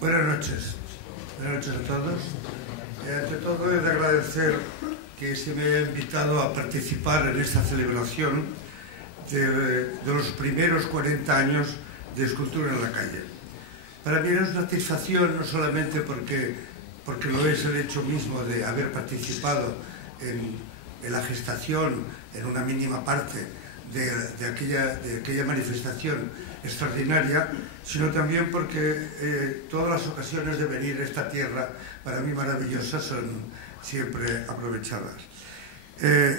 Buenas noches a todos. Ante todo, he de agradecer que se me haya invitado a participar en esta celebración de los primeros 40 años de Escultura en la Calle. Para mí es una satisfacción, no solamente porque lo es el hecho mismo de haber participado en la gestación, en una mínima parte de aquella manifestación extraordinaria, sino también porque todas las ocasiones de venir a esta tierra, para mí maravillosa, son siempre aprovechadas.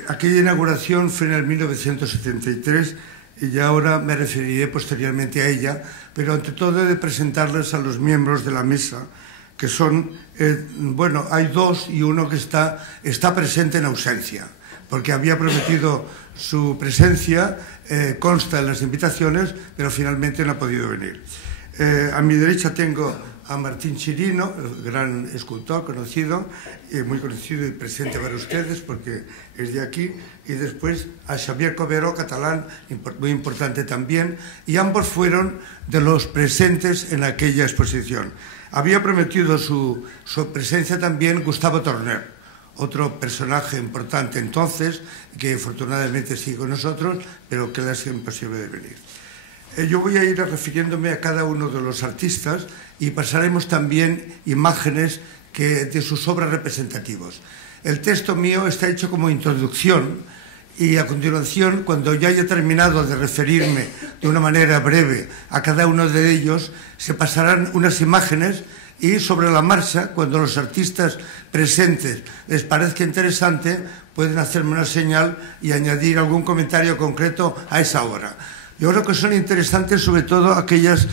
Aquella inauguración fue en el 1973 y ya ahora me referiré posteriormente a ella, pero ante todo he de presentarles a los miembros de la mesa, que son, bueno, hay dos y uno que está presente en ausencia, porque había prometido su presencia, consta en las invitaciones, pero finalmente no ha podido venir. A mi derecha tengo a Martín Chirino, el gran escultor conocido, muy conocido y presente para ustedes porque es de aquí, y después a Xavier Coberó, catalán, muy importante también, y ambos fueron de los presentes en aquella exposición. Había prometido su presencia también Gustavo Torner, otro personaje importante entonces, que afortunadamente sigue con nosotros, pero que le ha sido imposible de venir. Yo voy a ir refiriéndome a cada uno de los artistas y pasaremos también imágenes de sus obras representativas. El texto mío está hecho como introducción y a continuación, cuando ya haya terminado de referirme de una manera breve a cada uno de ellos, se pasarán unas imágenes y sobre la marcha, cuando los artistas presentes les parezca interesante, pueden hacerme una señal y añadir algún comentario concreto a esa obra. Yo creo que son interesantes sobre todo aquellos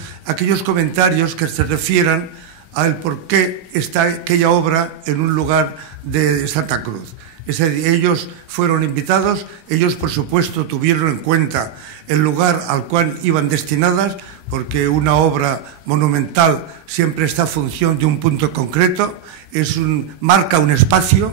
comentarios que se refieran al por qué está aquella obra en un lugar de Santa Cruz. Ellos fueron invitados, ellos por supuesto tuvieron en cuenta el lugar al cual iban destinadas, porque una obra monumental siempre está a función de un punto concreto, marca un espacio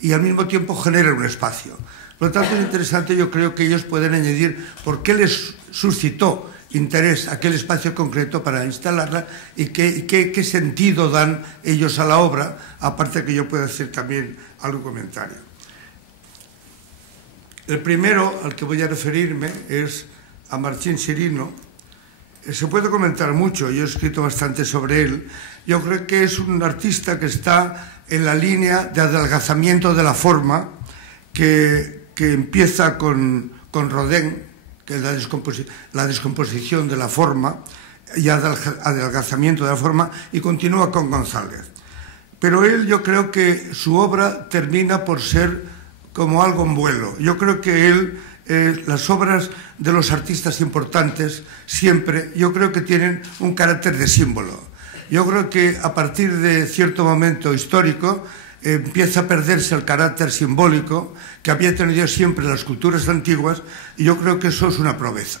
y al mismo tiempo genera un espacio. Por lo tanto, es interesante, yo creo que ellos pueden añadir por qué les suscitó interés aquel espacio concreto para instalarla y qué sentido dan ellos a la obra, aparte que yo pueda hacer también algún comentario. El primero al que voy a referirme es a Martín Chirino. Se puede comentar mucho, yo he escrito bastante sobre él. Yo creo que es un artista que está en la línea de adelgazamiento de la forma que empieza con Rodin, que es la descomposición de la forma y adelgazamiento de la forma, y continúa con González. Pero él, yo creo que su obra termina por ser como algo en vuelo. Yo creo que él, las obras de los artistas importantes, siempre, yo creo que tienen un carácter de símbolo. Yo creo que a partir de cierto momento histórico empieza a perderse el carácter simbólico que había tenido siempre las culturas antiguas, y yo creo que eso es una pobreza.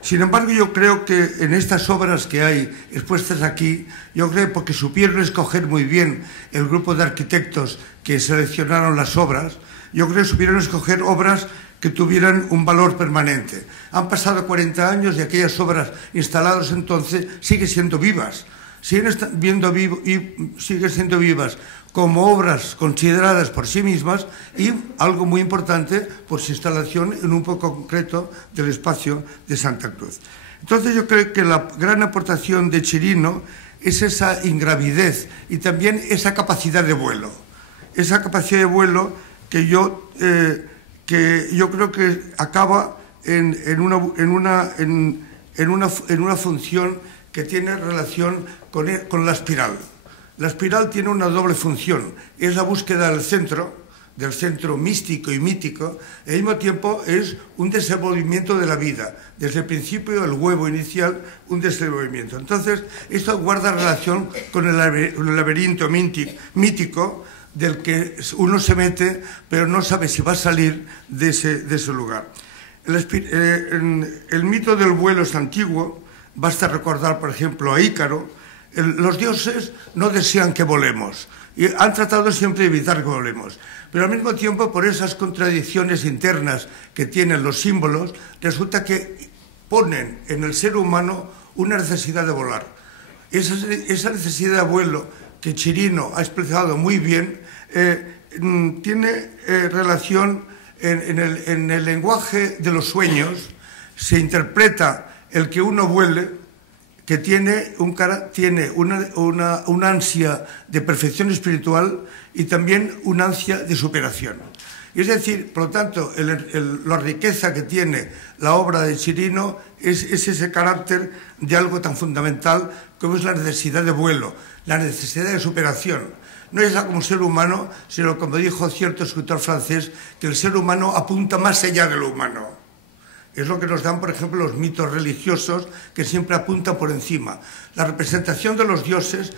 Sin embargo, yo creo que en estas obras que hay expuestas aquí, yo creo porque supieron escoger muy bien el grupo de arquitectos que seleccionaron las obras, yo creo que supieron escoger obras que tuvieran un valor permanente. Han pasado 40 años y aquellas obras instaladas entonces siguen siendo vivas. Siguen siendo vivas como obras consideradas por sí mismas y, algo muy importante, por su instalación en un poco concreto del espacio de Santa Cruz. Entonces yo creo que la gran aportación de Chirino es esa ingravidez y también esa capacidad de vuelo. Esa capacidad de vuelo que yo creo que acaba en una función que tiene relación con la espiral. La espiral tiene una doble función, es la búsqueda del centro místico y mítico, y al mismo tiempo es un desenvolvimiento de la vida, desde el principio, el huevo inicial, un desenvolvimiento. Entonces, esto guarda relación con el laberinto mítico del que uno se mete, pero no sabe si va a salir de ese lugar. El mito del vuelo es antiguo. Basta recordar, por ejemplo, a Ícaro. Los dioses no desean que volemos y han tratado siempre de evitar que volemos, pero al mismo tiempo, por esas contradicciones internas que tienen los símbolos, resulta que ponen en el ser humano una necesidad de volar. esa necesidad de vuelo que Chirino ha expresado muy bien, tiene relación en el lenguaje de los sueños. Se interpreta el que uno vuele, que tiene una ansia de perfección espiritual y también una ansia de superación. Es decir, por lo tanto, la riqueza que tiene la obra de Chirino es ese carácter de algo tan fundamental como es la necesidad de vuelo, la necesidad de superación. No es como ser humano, sino como dijo cierto escritor francés, que el ser humano apunta más allá de lo humano. Es lo que nos dan, por ejemplo, los mitos religiosos, que siempre apuntan por encima. La representación de los dioses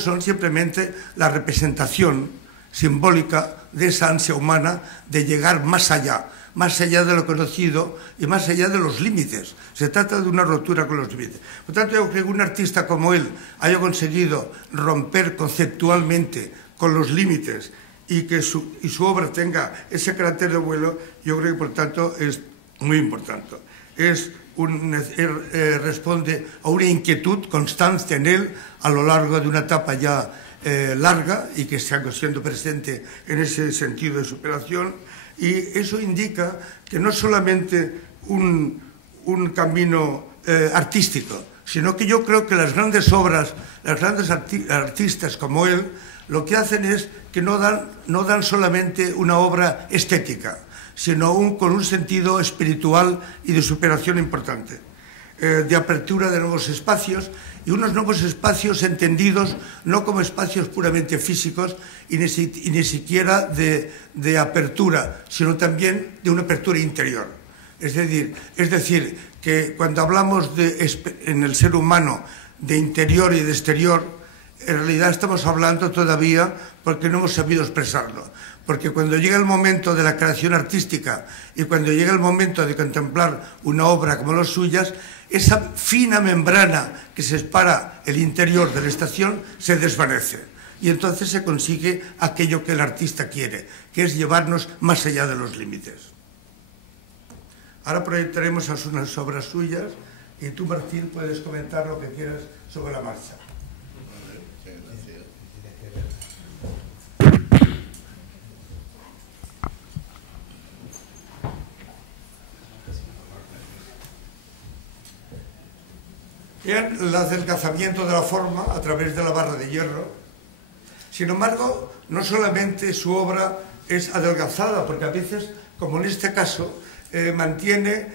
son simplemente la representación simbólica de esa ansia humana de llegar más allá de lo conocido y más allá de los límites. Se trata de una rotura con los límites. Por tanto, yo creo que un artista como él haya conseguido romper conceptualmente con los límites y que su obra tenga ese carácter de vuelo, yo creo que, por tanto, es muy importante. Responde a una inquietud constante en él a lo largo de una etapa ya larga y que está siendo presente en ese sentido de superación, y eso indica que no solamente un camino artístico, sino que yo creo que las grandes obras, los grandes artistas como él, lo que hacen es que no dan solamente una obra estética, sino con un sentido espiritual y de superación importante, de apertura de nuevos espacios, y unos nuevos espacios entendidos no como espacios puramente físicos y ni siquiera de apertura, sino también de una apertura interior. Es decir, que cuando hablamos en el ser humano de interior y de exterior, en realidad estamos hablando todavía porque no hemos sabido expresarlo. Porque cuando llega el momento de la creación artística y cuando llega el momento de contemplar una obra como las suyas, esa fina membrana que separa el interior de la estación se desvanece. Y entonces se consigue aquello que el artista quiere, que es llevarnos más allá de los límites. Ahora proyectaremos unas obras suyas y tú, Martín, puedes comentar lo que quieras sobre la marcha. Bien, el adelgazamiento de la forma a través de la barra de hierro. Sin embargo, no solamente su obra es adelgazada, porque a veces, como en este caso, mantiene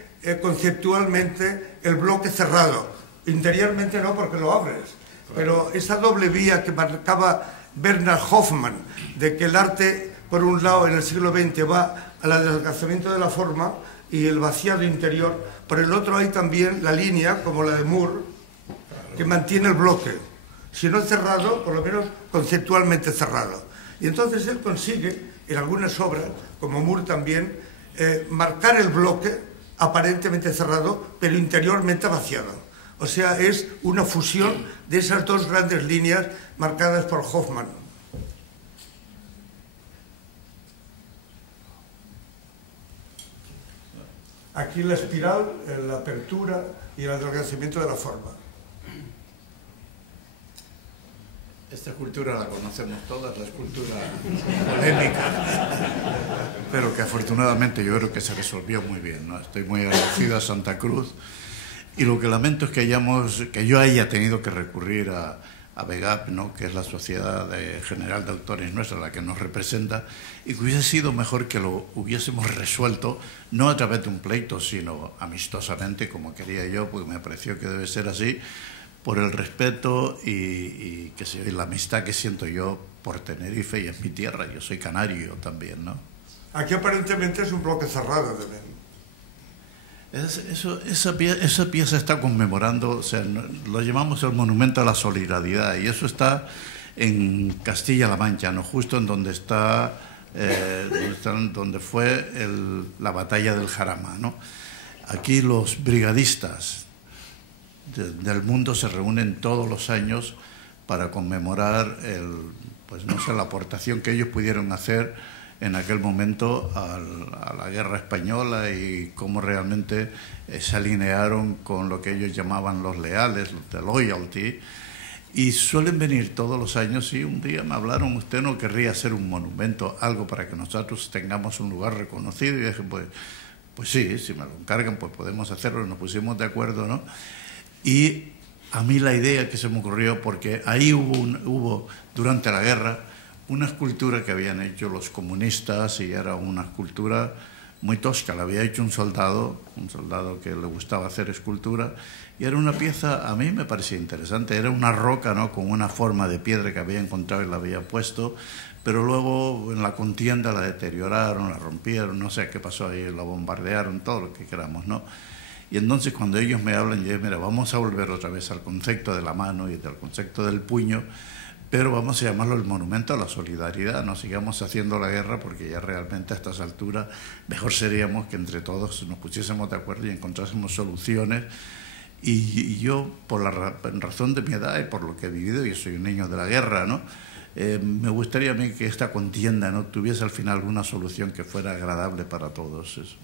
conceptualmente el bloque cerrado. Interiormente no, porque lo abres. Pero esa doble vía que marcaba Bernard Hoffmann, de que el arte, por un lado, en el siglo XX va al adelgazamiento de la forma y el vaciado interior, por el otro hay también la línea, como la de Moore, que mantiene el bloque, si no cerrado, por lo menos conceptualmente cerrado. Y entonces él consigue, en algunas obras, como Moore también, marcar el bloque aparentemente cerrado, pero interiormente vaciado. O sea, es una fusión de esas dos grandes líneas marcadas por Hoffmann. Aquí la espiral, la apertura y el adelgazamiento de la forma. Esta escultura la conocemos todas, la escultura polémica, pero que afortunadamente yo creo que se resolvió muy bien, ¿no? Estoy muy agradecido a Santa Cruz, y lo que lamento es que yo haya tenido que recurrir a VEGAP, ¿no?, que es la Sociedad General de Autores Nuestra, la que nos representa, y que hubiese sido mejor que lo hubiésemos resuelto, no a través de un pleito, sino amistosamente, como quería yo, porque me pareció que debe ser así, por el respeto y la amistad que siento yo por Tenerife, y es mi tierra, yo soy canario también, ¿no? Aquí aparentemente es un bloque cerrado también. Esa pieza está conmemorando, o sea, lo llamamos el Monumento a la Solidaridad, y eso está en Castilla-La Mancha, ¿no?, justo en donde donde fue la batalla del Jarama, ¿no? Aquí los brigadistas del mundo se reúnen todos los años para conmemorar la aportación que ellos pudieron hacer en aquel momento a la guerra española y cómo realmente se alinearon con lo que ellos llamaban los leales, the loyalty. Y suelen venir todos los años y un día me hablaron, usted no querría hacer un monumento, algo para que nosotros tengamos un lugar reconocido. Y dije, pues sí, si me lo encargan, pues podemos hacerlo. Nos pusimos de acuerdo, ¿no? Y a mí la idea que se me ocurrió, porque ahí hubo durante la guerra una escultura que habían hecho los comunistas y era una escultura muy tosca, la había hecho un soldado que le gustaba hacer escultura, y era una pieza, a mí me parecía interesante, era una roca, ¿no?, con una forma de piedra que había encontrado y la había puesto, pero luego en la contienda la deterioraron, la rompieron, no sé qué pasó ahí, la bombardearon, todo lo que queramos, ¿no? Y entonces cuando ellos me hablan, yo digo, mira, vamos a volver otra vez al concepto de la mano y del concepto del puño, pero vamos a llamarlo el monumento a la solidaridad, no sigamos haciendo la guerra, porque ya realmente a estas alturas mejor seríamos que entre todos nos pusiésemos de acuerdo y encontrásemos soluciones. Y yo, por la razón de mi edad y por lo que he vivido, yo soy un niño de la guerra, ¿no?, me gustaría a mí que esta contienda no tuviese al final una solución que fuera agradable para todos. Eso.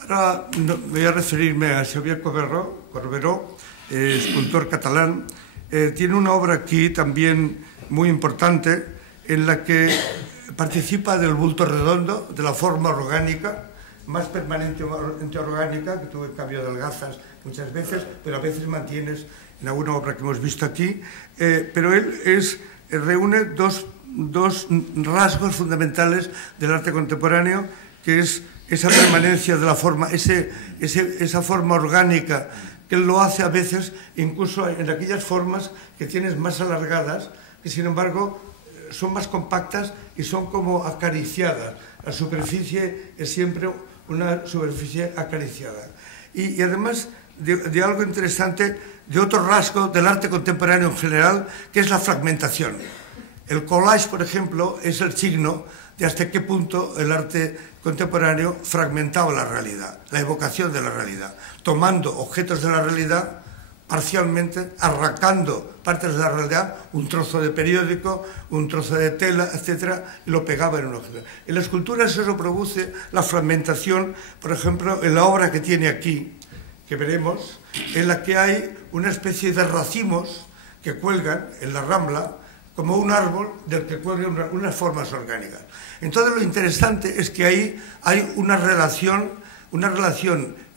Ahora voy a referirme a Xavier Corberó, escultor catalán. Tiene una obra aquí también muy importante en la que participa del bulto redondo, de la forma orgánica, más permanentemente orgánica, que tú en cambio adelgazas muchas veces, pero a veces mantienes en alguna obra que hemos visto aquí. Pero él reúne dos rasgos fundamentales del arte contemporáneo, que es esa permanencia de la forma, esa forma orgánica, que él lo hace a veces incluso en aquellas formas que tienes más alargadas, que sin embargo son más compactas y son como acariciadas. La superficie es siempre una superficie acariciada. Y además de algo interesante, de otro rasgo del arte contemporáneo en general, que es la fragmentación. El collage, por ejemplo, es el signo de hasta qué punto el arte contemporáneo fragmentaba la realidad, la evocación de la realidad, tomando objetos de la realidad parcialmente, arrancando partes de la realidad, un trozo de periódico, un trozo de tela, etcétera, y lo pegaba en un objeto. En la escultura eso produce la fragmentación, por ejemplo, en la obra que tiene aquí, que veremos, en la que hay una especie de racimos que cuelgan en la Rambla, como un árbol del que cuelgan unas formas orgánicas. Entonces lo interesante es que ahí hay una relación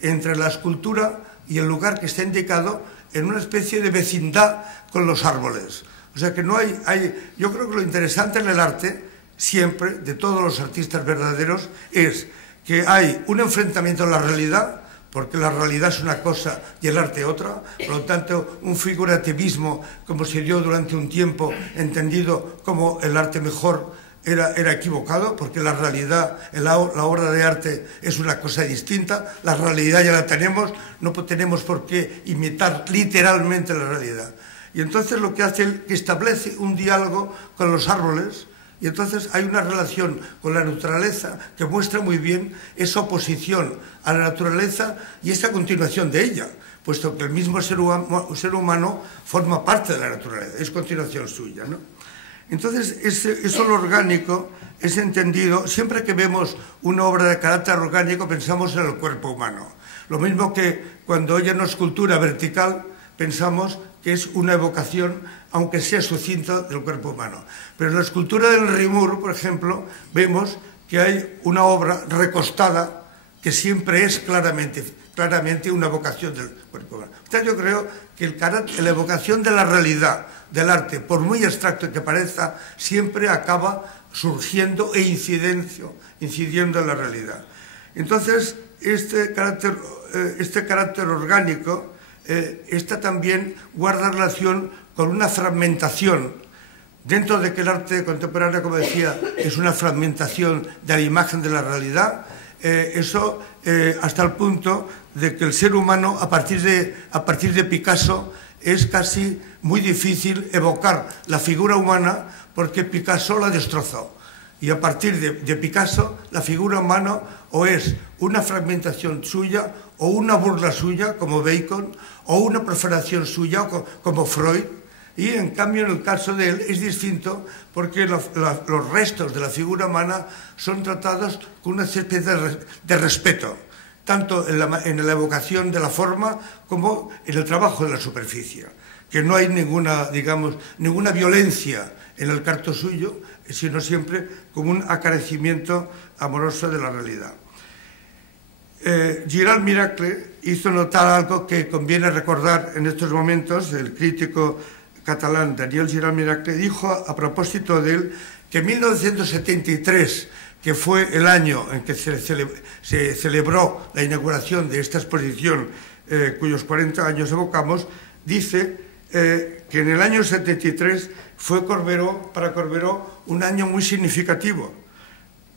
entre la escultura y el lugar que está indicado en una especie de vecindad con los árboles. O sea que no hay... Yo creo que lo interesante en el arte, siempre, de todos los artistas verdaderos, es que hay un enfrentamiento a la realidad, porque la realidad es una cosa y el arte otra, por lo tanto un figurativismo como se dio durante un tiempo, entendido como el arte mejor, era equivocado, porque la realidad, la obra de arte es una cosa distinta, la realidad ya la tenemos, no tenemos por qué imitar literalmente la realidad. Y entonces lo que hace es que establece un diálogo con los árboles, y entonces hay una relación con la naturaleza que muestra muy bien esa oposición a la naturaleza y esa continuación de ella, puesto que el mismo ser humano forma parte de la naturaleza, es continuación suya, ¿no? Entonces, eso lo orgánico es entendido, siempre que vemos una obra de carácter orgánico pensamos en el cuerpo humano. Lo mismo que cuando hay una escultura vertical pensamos que es una evocación, aunque sea sucinta, del cuerpo humano. Pero en la escultura del Rimur, por ejemplo, vemos que hay una obra recostada que siempre es claramente una evocación del cuerpo humano. Entonces yo creo que la evocación de la realidad del arte, por muy abstracto que parezca, siempre acaba surgiendo e incidiendo en la realidad. Entonces, este carácter orgánico esta también guarda relación con una fragmentación, dentro de que el arte contemporáneo, como decía, es una fragmentación de la imagen de la realidad, hasta el punto de que el ser humano, a partir de Picasso, es casi muy difícil evocar la figura humana porque Picasso la destrozó. Y a partir de Picasso, la figura humana o es una fragmentación suya, o una burla suya, como Bacon, o una profanación suya, como Freud. Y en cambio en el caso de él es distinto porque los restos de la figura humana son tratados con una especie de respeto, tanto en la evocación de la forma como en el trabajo de la superficie, que no hay ninguna, digamos, ninguna violencia en el carto suyo, sino siempre como un acariciamiento amoroso de la realidad. Girard Miracle hizo notar algo que conviene recordar en estos momentos. El crítico catalán Daniel Girard Miracle dijo a propósito de él que en 1973, que fue el año en que se celebró la inauguración de esta exposición, cuyos 40 años evocamos, dice que en el año 73 fue para Corberó un año muy significativo.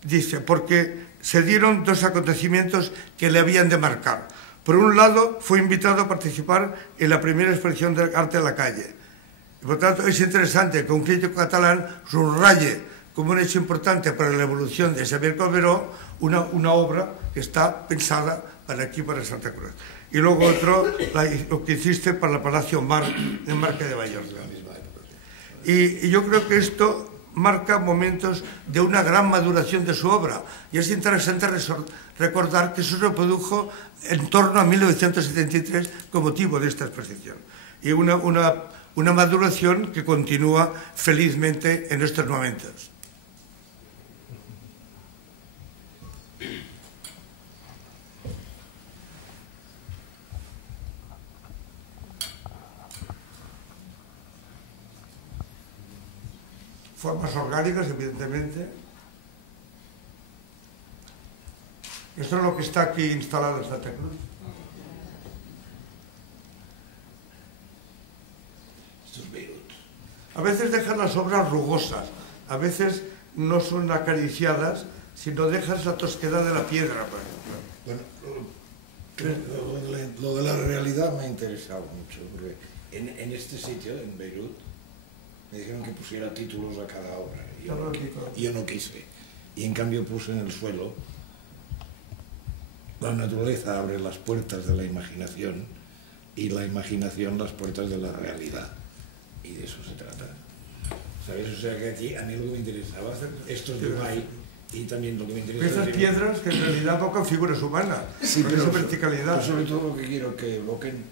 Dice, porque se dieron dos acontecimientos que le habían de marcar. Por un lado, fue invitado a participar en la primera exposición de arte en la calle. Por tanto, es interesante que un crítico catalán subraye como un hecho importante para la evolución de Xavier Corberó una obra que está pensada para aquí, para Santa Cruz. Y luego otro, lo que hiciste para el Palacio Mar, en Marca de Vallorda. Y yo creo que esto marca momentos de una gran maduración de su obra. Y es interesante recordar que eso se produjo en torno a 1973 con motivo de esta exposición. Y una maduración que continúa felizmente en estos momentos. Formas orgánicas, evidentemente. Esto es lo que está aquí instalado en Santa Cruz. Esto es Beirut. A veces dejan las obras rugosas, a veces no son acariciadas, sino dejas la tosquedad de la piedra, por ejemplo. Bueno, lo de la realidad me ha interesado mucho, porque en este sitio, en Beirut, me dijeron que pusiera títulos a cada obra. Y yo no quise. Y en cambio puse en el suelo: la naturaleza abre las puertas de la imaginación y la imaginación las puertas de la realidad. Y de eso se trata. ¿Sabes? O sea que aquí a mí lo que me interesaba, esto es Dubái, y también lo que me interesa... Esas piedras que en realidad evocan figuras humanas, sí, con esa verticalidad. Pero sobre todo lo que quiero que evoquen,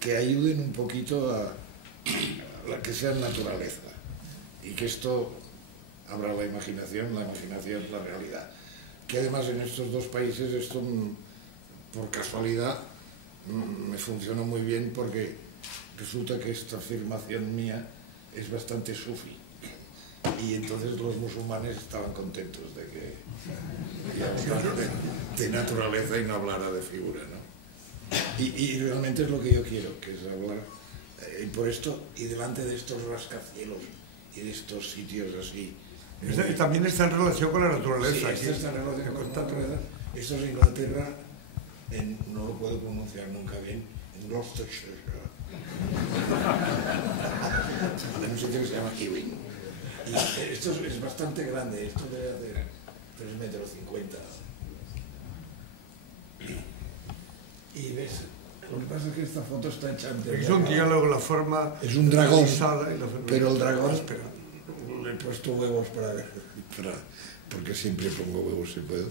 que ayuden un poquito a que sea naturaleza, y que esto abra la imaginación la realidad. Que además en estos dos países esto, por casualidad, me funciona muy bien, porque resulta que esta afirmación mía es bastante sufi, y entonces los musulmanes estaban contentos de que yo hablara de naturaleza y no hablara de figura, ¿no? Y realmente es lo que yo quiero, que es hablar. Y por esto, y delante de estos rascacielos y de estos sitios así. Y también está en relación con la naturaleza. Sí, está en relación con la naturaleza. Esto es Inglaterra, no lo puedo pronunciar nunca bien, en Gloucestershire. En un sitio que se llama Ewing. Y esto es bastante grande, esto debe hacer 3,50 metros. Y ves, lo que pasa es que esta foto está hecha antes. Es un diálogo, la forma... Es un dragón, y pero el dragón... Le he puesto huevos porque siempre pongo huevos si puedo.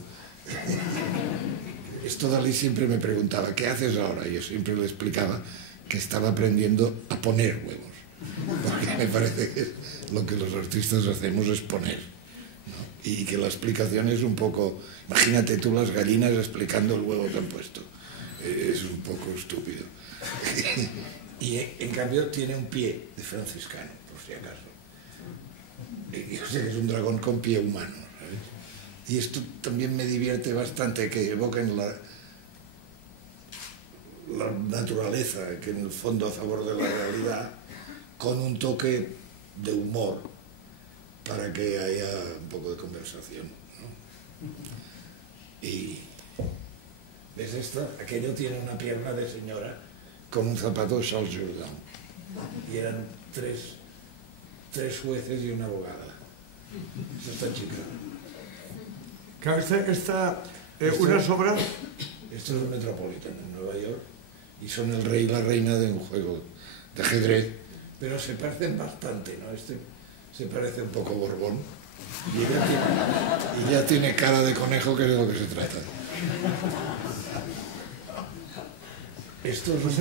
Esto Dalí siempre me preguntaba, ¿qué haces ahora? Y yo siempre le explicaba que estaba aprendiendo a poner huevos. Porque me parece que lo que los artistas hacemos es poner, ¿no? Y que la explicación es un poco... Imagínate tú las gallinas explicando el huevo que han puesto. Es un poco estúpido. Y en cambio tiene un pie de franciscano, por si acaso. Yo sé que es un dragón con pie humano, ¿sabes? Y esto también me divierte bastante, que evoquen la naturaleza, que en el fondo a favor de la realidad, con un toque de humor, para que haya un poco de conversación, ¿no? Y ¿ves esto? Aquello tiene una pierna de señora con un zapato de Charles Jourdan. Y eran tres jueces y una abogada. Eso está chica. Unas obras... Esto es el Metropolitan en Nueva York, y son el rey y la reina de un juego de ajedrez pero se parecen bastante, ¿no? Este se parece un poco Borbón y ya tiene cara de conejo, que es de lo que se trata. Esto es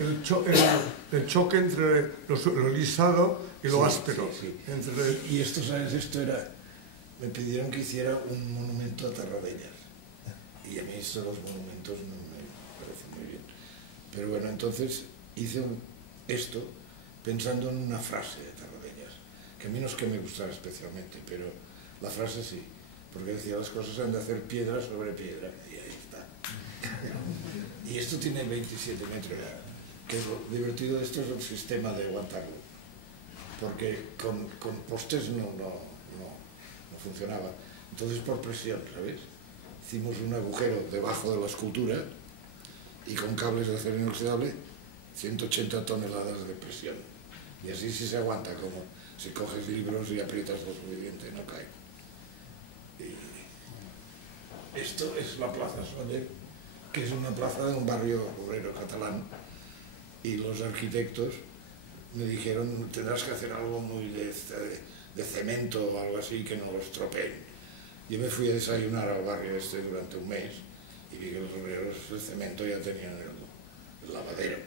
el choque entre lo lisado y lo áspero. Sí. Y esto, ¿sabes? Esto era... Me pidieron que hiciera un monumento a Tarradellas. Y a mí esto de los monumentos no me parece muy bien. Pero bueno, entonces hice esto pensando en una frase de Tarradellas, que a mí no es que me gustara especialmente, pero la frase sí, porque decía, las cosas han de hacer piedra sobre piedra, y ahí está. Y esto tiene 27 metros, que lo divertido de esto es el sistema de aguantarlo, porque con postes no funcionaba. Entonces, por presión, ¿sabes? Hicimos un agujero debajo de la escultura y con cables de acero inoxidable 180 toneladas de presión. Y así sí se aguanta, como si coges libros y aprietas lo suficiente, no cae. Y esto es la Plaza Soller, que es una plaza de un barrio obrero catalán, y los arquitectos me dijeron, tendrás que hacer algo muy de cemento o algo así que no lo estropeen. Yo me fui a desayunar al barrio este durante un mes y vi que los obreros el cemento ya tenían el lavadero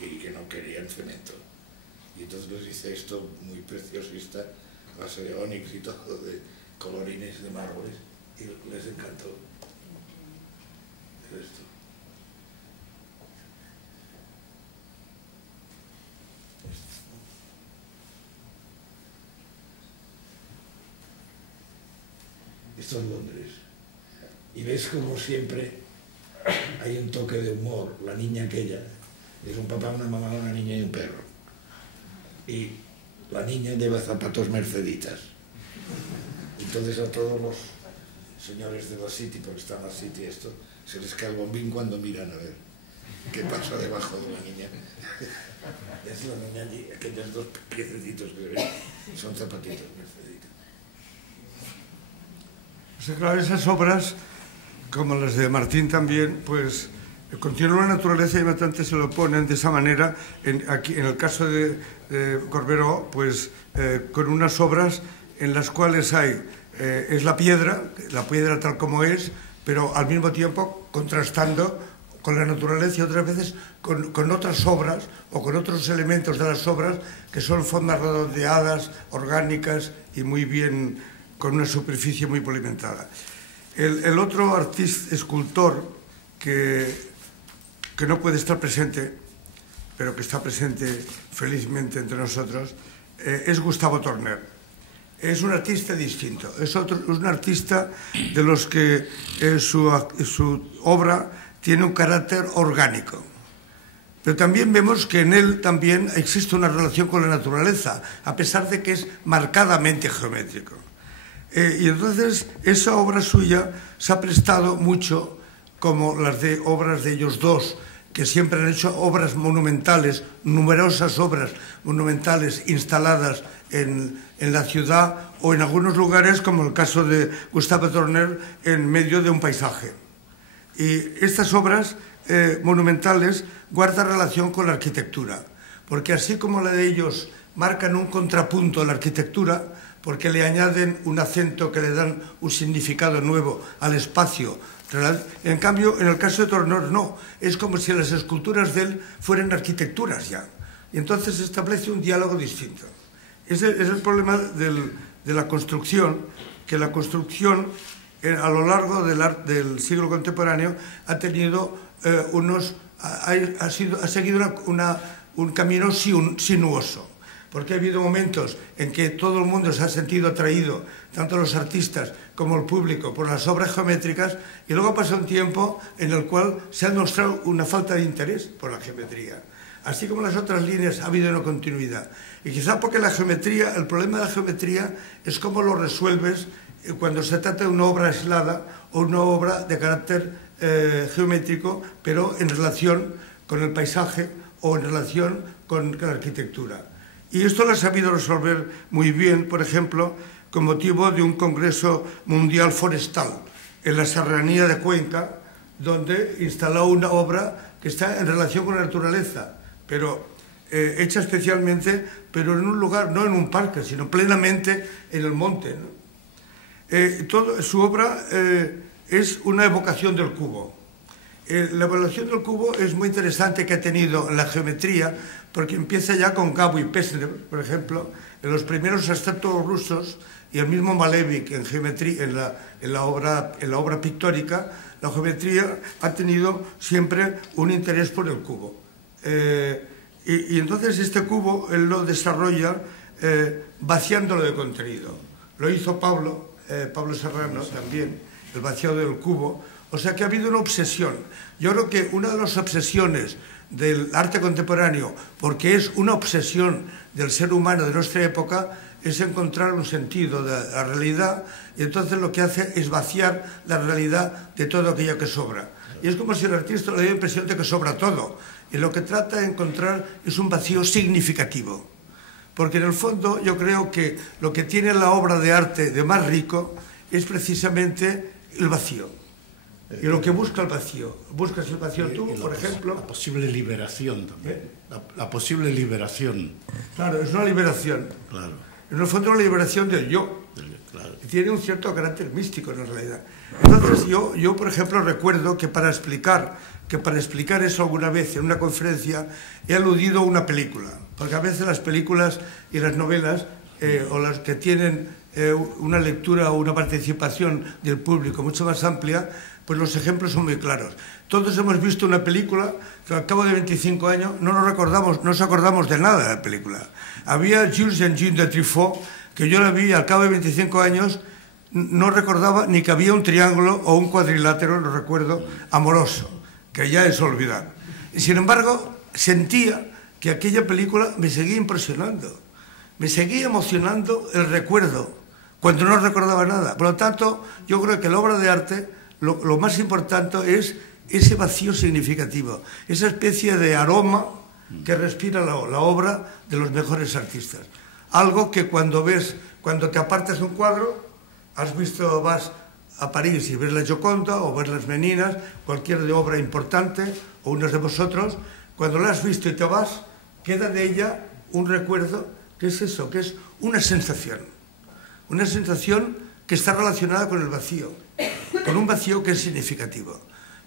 y que no querían cemento. Y entonces les hice esto muy preciosista, a base de ónix y todo, de colorines de mármoles, y les encantó. Esto. Esto es Londres. Y ves como siempre hay un toque de humor. La niña aquella es un papá, una mamá, una niña y un perro. Y la niña lleva zapatos merceditas. Entonces a todos los señores de la City, porque están en la City, esto, se les cae el bombín cuando miran a ver qué pasa debajo de la niña. Es la niña allí, aquellos dos piececitos que ven, son zapatitos merceditas. O sea, claro, esas obras, como las de Martín también, pues contienen una naturaleza y bastante se lo ponen de esa manera. Aquí, en el caso de Corberó, pues con unas obras en las cuales es la piedra tal como es, pero al mismo tiempo contrastando con la naturaleza y otras veces con otras obras o con otros elementos de las obras que son formas redondeadas, orgánicas y muy bien, con una superficie muy polimentada. El otro escultor que no puede estar presente, pero que está presente felizmente entre nosotros, es Gustavo Torner. Es un artista distinto, es un artista de los que su obra tiene un carácter orgánico. Pero también vemos que en él también existe una relación con la naturaleza, a pesar de que es marcadamente geométrico. Y entonces esa obra suya se ha prestado mucho, como las de obras de ellos dos, que siempre han hecho obras monumentales, numerosas obras monumentales instaladas en la ciudad o en algunos lugares, como el caso de Gustavo Torner, en medio de un paisaje. Y estas obras monumentales guardan relación con la arquitectura, porque así como la de ellos marcan un contrapunto a la arquitectura, porque le añaden un acento que le dan un significado nuevo al espacio. En cambio, en el caso de Torner no, es como si las esculturas de él fueran arquitecturas ya. Y entonces se establece un diálogo distinto. Ese es el problema de la construcción, que la construcción a lo largo del siglo contemporáneo ha tenido ha seguido un camino sinuoso. Porque ha habido momentos en que todo el mundo se ha sentido atraído, tanto los artistas como el público, por las obras geométricas, y luego pasa un tiempo en el cual se ha mostrado una falta de interés por la geometría. Así como las otras líneas ha habido una continuidad. Y quizá porque el problema de la geometría es cómo lo resuelves cuando se trata de una obra aislada o una obra de carácter geométrico, pero en relación con el paisaje o en relación con la arquitectura. Y esto lo ha sabido resolver muy bien, por ejemplo, con motivo de un Congreso Mundial Forestal en la Serranía de Cuenca, donde instaló una obra que está en relación con la naturaleza, pero hecha especialmente, pero en un lugar, no en un parque, sino plenamente en el monte, ¿no? Su obra es una evocación del cubo. La evaluación del cubo es muy interesante que ha tenido en la geometría, porque empieza ya con Gabo y Pesner, por ejemplo, en los primeros abstractos rusos, y el mismo Malevich en geometría, en la obra pictórica. La geometría ha tenido siempre un interés por el cubo. Y entonces este cubo él lo desarrolla vaciándolo de contenido. Lo hizo Pablo Serrano también, el vaciado del cubo. O sea que ha habido una obsesión. Yo creo que una de las obsesiones del arte contemporáneo, porque es una obsesión del ser humano de nuestra época, es encontrar un sentido de la realidad, y entonces lo que hace es vaciar la realidad de todo aquello que sobra. Y es como si el artista le diera la impresión de que sobra todo, y lo que trata de encontrar es un vacío significativo. Porque en el fondo yo creo que lo que tiene la obra de arte de más rico es precisamente el vacío. Y lo que busca el vacío. Buscas el vacío tú, por ejemplo. La posible liberación también. La posible liberación. Claro, es una liberación. Claro. En el fondo es una liberación del yo. Claro. Y tiene un cierto carácter místico en realidad. Entonces yo por ejemplo, recuerdo que para explicar eso alguna vez en una conferencia he aludido a una película. Porque a veces las películas y las novelas, o las que tienen una lectura o una participación del público mucho más amplia, pues los ejemplos son muy claros. Todos hemos visto una película que al cabo de 25 años no nos acordamos de nada de la película. Había Jules and Jean de Truffaut, que yo la vi al cabo de 25 años, no recordaba ni que había un triángulo o un cuadrilátero, lo recuerdo, amoroso, que ya es olvidar. Y sin embargo, sentía que aquella película me seguía impresionando, me seguía emocionando el recuerdo, cuando no recordaba nada. Por lo tanto, yo creo que la obra de arte, lo más importante es ese vacío significativo, esa especie de aroma que respira la obra de los mejores artistas. Algo que cuando te apartas un cuadro, vas a París y ves la Gioconda o ves las Meninas, cualquier obra importante, o unas de vosotros, cuando la has visto y te vas, queda de ella un recuerdo, que es eso, que es una sensación que está relacionada con el vacío, con un vacío que es significativo.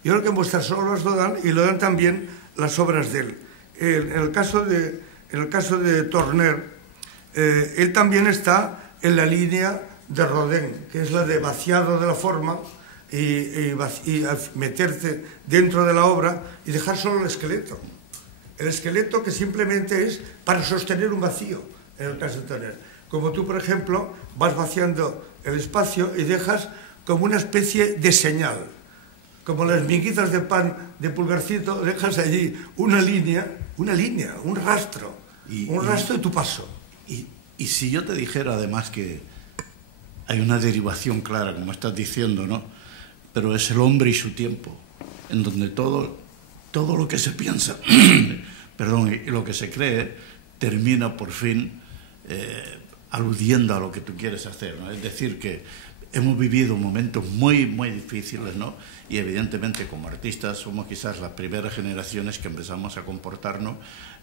Yo creo que en vuestras obras lo dan, y lo dan también las obras de él. En el caso de Torner, él también está en la línea de Rodin, que es la de vaciado de la forma y meterte dentro de la obra y dejar solo el esqueleto. El esqueleto que simplemente es para sostener un vacío, en el caso de Torner. Como tú, por ejemplo, vas vaciando el espacio y dejas como una especie de señal. Como las miguitas de pan de Pulgarcito, dejas allí una línea, un rastro de tu paso. Y si yo te dijera además que hay una derivación clara, como estás diciendo, ¿no? Pero es el hombre y su tiempo, en donde todo lo que se piensa, perdón, y lo que se cree, termina por fin aludiendo a lo que tú quieres hacer, ¿no? Es decir, que hemos vivido momentos muy, muy difíciles, ¿no? Y evidentemente como artistas somos quizás las primeras generaciones que empezamos a comportarnos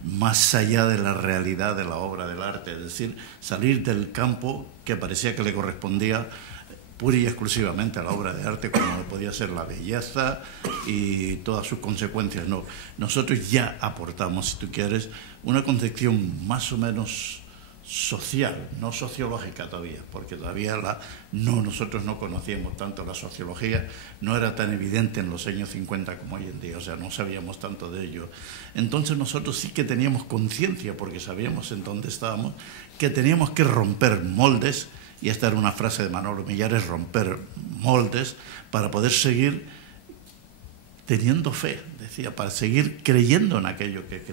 más allá de la realidad de la obra del arte, es decir, salir del campo que parecía que le correspondía pura y exclusivamente a la obra de arte, como podía ser la belleza y todas sus consecuencias. No, nosotros ya aportamos, si tú quieres, una concepción más o menos social, no sociológica todavía, porque todavía nosotros no conocíamos tanto la sociología, no era tan evidente en los años 50 como hoy en día, o sea, no sabíamos tanto de ello. Entonces nosotros sí que teníamos conciencia, porque sabíamos en dónde estábamos, que teníamos que romper moldes, y esta era una frase de Manolo Millares, romper moldes, para poder seguir teniendo fe, decía, para seguir creyendo en aquello que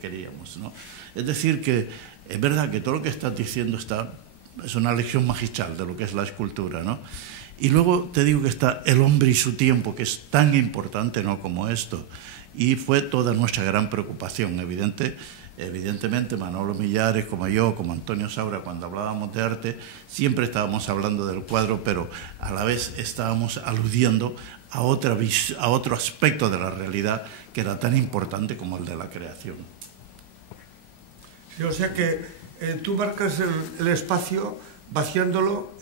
queríamos, ¿no? Es decir, que es verdad que todo lo que estás diciendo es una lección magistral de lo que es la escultura, ¿no? Y luego te digo que está el hombre y su tiempo, que es tan importante, ¿no?, como esto. Y fue toda nuestra gran preocupación. Evidentemente, Manolo Millares, como yo, como Antonio Saura, cuando hablábamos de arte, siempre estábamos hablando del cuadro, pero a la vez estábamos aludiendo a otro aspecto de la realidad que era tan importante como el de la creación. O sea que tú marcas el espacio vaciándolo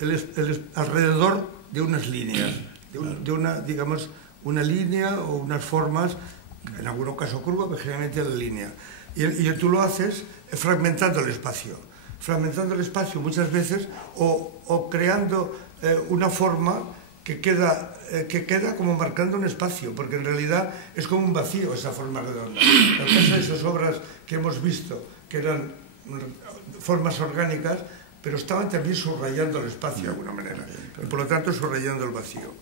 alrededor de unas líneas, de una, digamos, una línea o unas formas, en algún caso curva, pero generalmente la línea. Y tú lo haces fragmentando el espacio muchas veces o creando una forma que queda como marcando un espacio, porque en realidad es como un vacío esa forma redonda. En el caso de esas obras que hemos visto, que eran formas orgánicas, pero estaban también subrayando el espacio de alguna manera, y por lo tanto subrayando el vacío.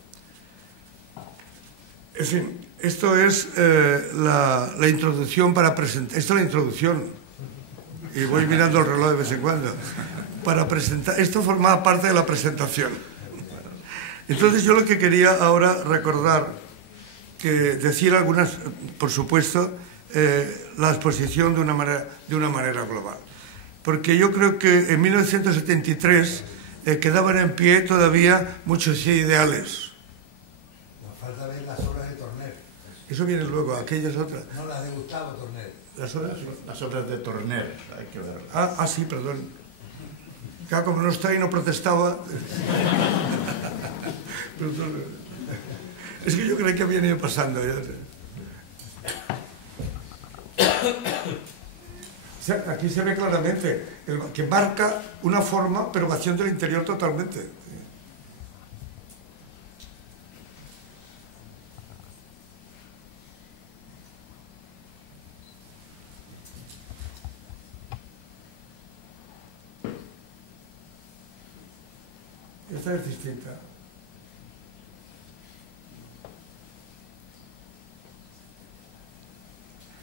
En fin, esto es la introducción para presentar. Esto es la introducción. Y voy mirando el reloj de vez en cuando. Para presentar. Esto formaba parte de la presentación. Entonces yo lo que quería ahora recordar, decir algunas, por supuesto, la exposición de una manera global. Porque yo creo que en 1973 quedaban en pie todavía muchos ideales. Nos falta ver las obras de Torner. Eso viene luego, aquellas otras. No, las de Gustavo Torner. Las obras de Torner, hay que verlas. Sí, perdón. Ya como no está y no protestaba. Es que yo creí que habían ido pasando. Aquí se ve claramente que marca una forma, pero vaciando el interior totalmente. Esta es distinta.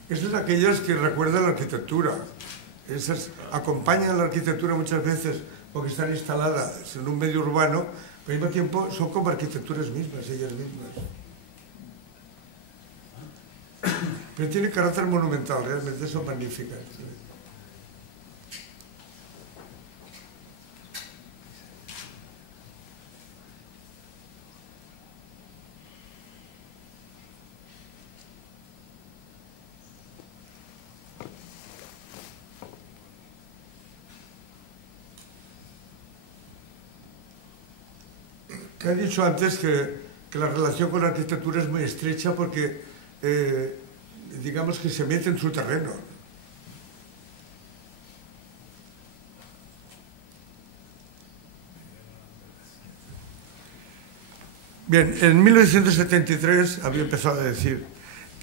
Estas son aquellas que recuerdan la arquitectura. Esas acompañan la arquitectura muchas veces porque están instaladas en un medio urbano, pero al mismo tiempo son como arquitecturas mismas, ellas mismas. Pero tienen carácter monumental, realmente son magníficas. He dicho antes que la relación con la arquitectura es muy estrecha porque, digamos que se mete en su terreno. Bien, en 1973 había empezado a decir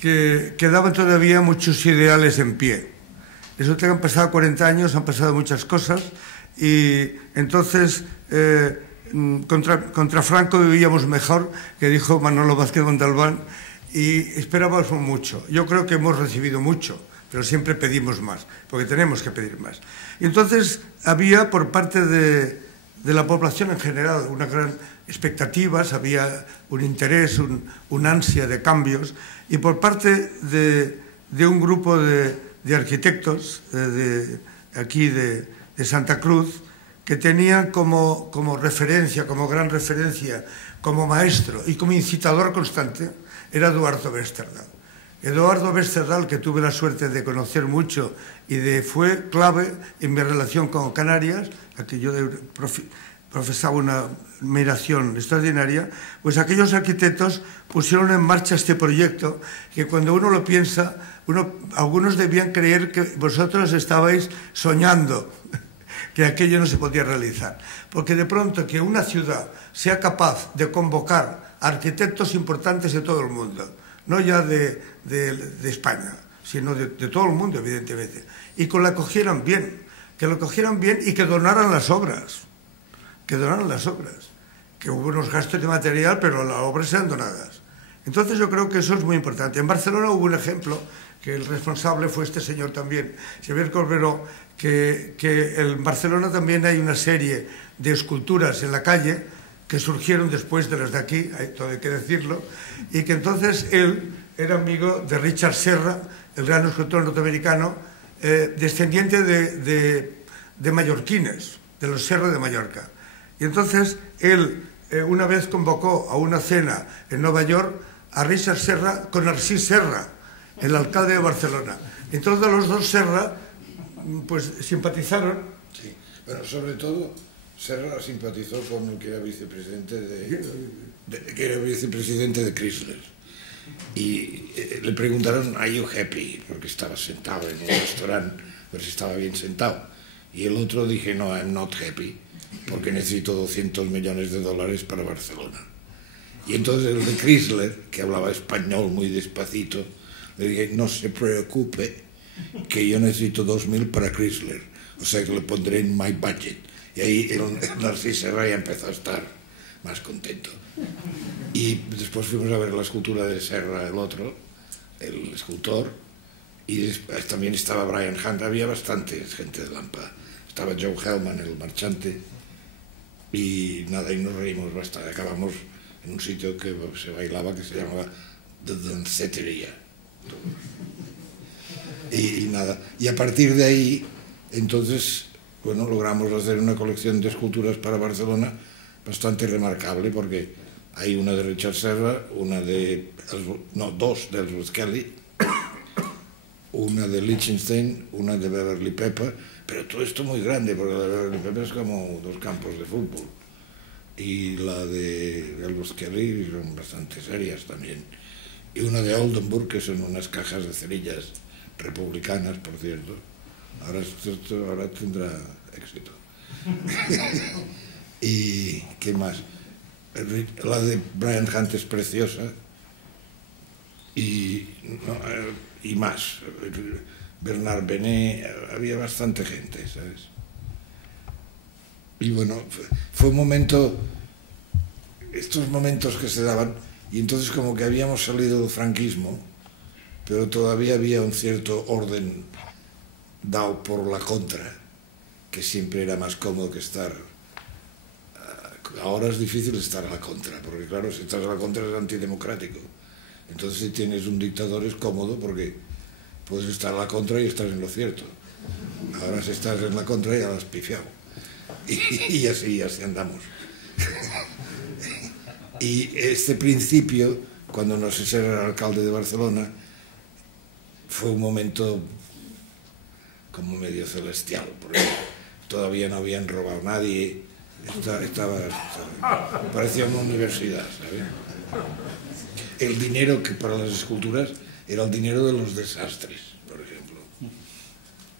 que quedaban todavía muchos ideales en pie. Eso que han pasado 40 años, han pasado muchas cosas y entonces... Contra Franco vivíamos mejor, que dijo Manolo Vázquez Montalbán, y esperábamos mucho. Yo creo que hemos recibido mucho, pero siempre pedimos más, porque tenemos que pedir más. Y entonces había por parte de la población en general unas gran expectativas, había un interés, un ansia de cambios, y por parte de un grupo de arquitectos aquí de Santa Cruz, que tenían como referencia, como gran referencia, como maestro y como incitador constante, era Eduardo Westerdahl. Eduardo Westerdahl, que tuve la suerte de conocer mucho y fue clave en mi relación con Canarias, a que yo profesaba una admiración extraordinaria, pues aquellos arquitectos pusieron en marcha este proyecto que cuando uno lo piensa, algunos debían creer que vosotros estabais soñando, que aquello no se podía realizar. Porque de pronto que una ciudad sea capaz de convocar a arquitectos importantes de todo el mundo, no ya de España, sino de todo el mundo, evidentemente, y que lo acogieran bien y que donaran las obras, que hubo unos gastos de material, pero las obras sean donadas. Entonces yo creo que eso es muy importante. En Barcelona hubo un ejemplo, que el responsable fue este señor también, Xavier Corberó, que en Barcelona también hay una serie de esculturas en la calle que surgieron después de las de aquí, todo hay que decirlo, y que entonces él era amigo de Richard Serra, el gran escultor norteamericano, descendiente de mallorquines, de los Serra de Mallorca. Y entonces él una vez convocó a una cena en Nueva York a Richard Serra con Narcís Serra, el alcalde de Barcelona. Entonces los dos Serra pues simpatizaron. Sí, bueno, sobre todo Serra simpatizó con el que era vicepresidente de Chrysler. Y le preguntaron, ¿are you happy? Porque estaba sentado en un restaurante, pero si estaba bien sentado. Y el otro dije, no, I'm not happy, porque necesito 200 millones de dólares para Barcelona. Y entonces el de Chrysler, que hablaba español muy despacito, le dije, no se preocupe, que yo necesito 2.000 para Chrysler, o sea que le pondré en my budget. Y ahí el Narcís Serra ya empezó a estar más contento. Y después fuimos a ver la escultura de Serra, el otro, el escultor, y después también estaba Brian Hunt, había bastante gente de Lampa. Estaba Joe Hellman, el marchante, y nada, y nos reímos bastante. Acabamos en un sitio que se bailaba que se llamaba The Danceteria. Y nada, y a partir de ahí, entonces, bueno, logramos hacer una colección de esculturas para Barcelona bastante remarcable, porque hay una de Richard Serra, dos de Ellsworth Kelly, una de Lichtenstein, una de Beverly Pepper, pero todo esto muy grande, porque la de Beverly Pepper es como 2 campos de fútbol, y la de Ellsworth Kelly son bastante serias también, y una de Oldenburg, que son unas cajas de cerillas republicanas, por cierto. Ahora tendrá éxito. ¿Y qué más? La de Brian Hunt es preciosa, y más. Bernard Benet, había bastante gente, ¿sabes? Y bueno, fue un momento, estos momentos que se daban, y entonces como que habíamos salido del franquismo, pero todavía había un cierto orden dado por la contra, que siempre era más cómodo que estar. Ahora es difícil estar a la contra, porque claro, si estás a la contra es antidemocrático. Entonces si tienes un dictador es cómodo porque puedes estar a la contra y estás en lo cierto. Ahora si estás en la contra ya lo has pifiado. Y así andamos. Y este principio, cuando Narcís era alcalde de Barcelona, fue un momento como medio celestial, porque todavía no habían robado nadie, parecía una universidad, ¿sabes? El dinero que para las esculturas era el dinero de los desastres, por ejemplo.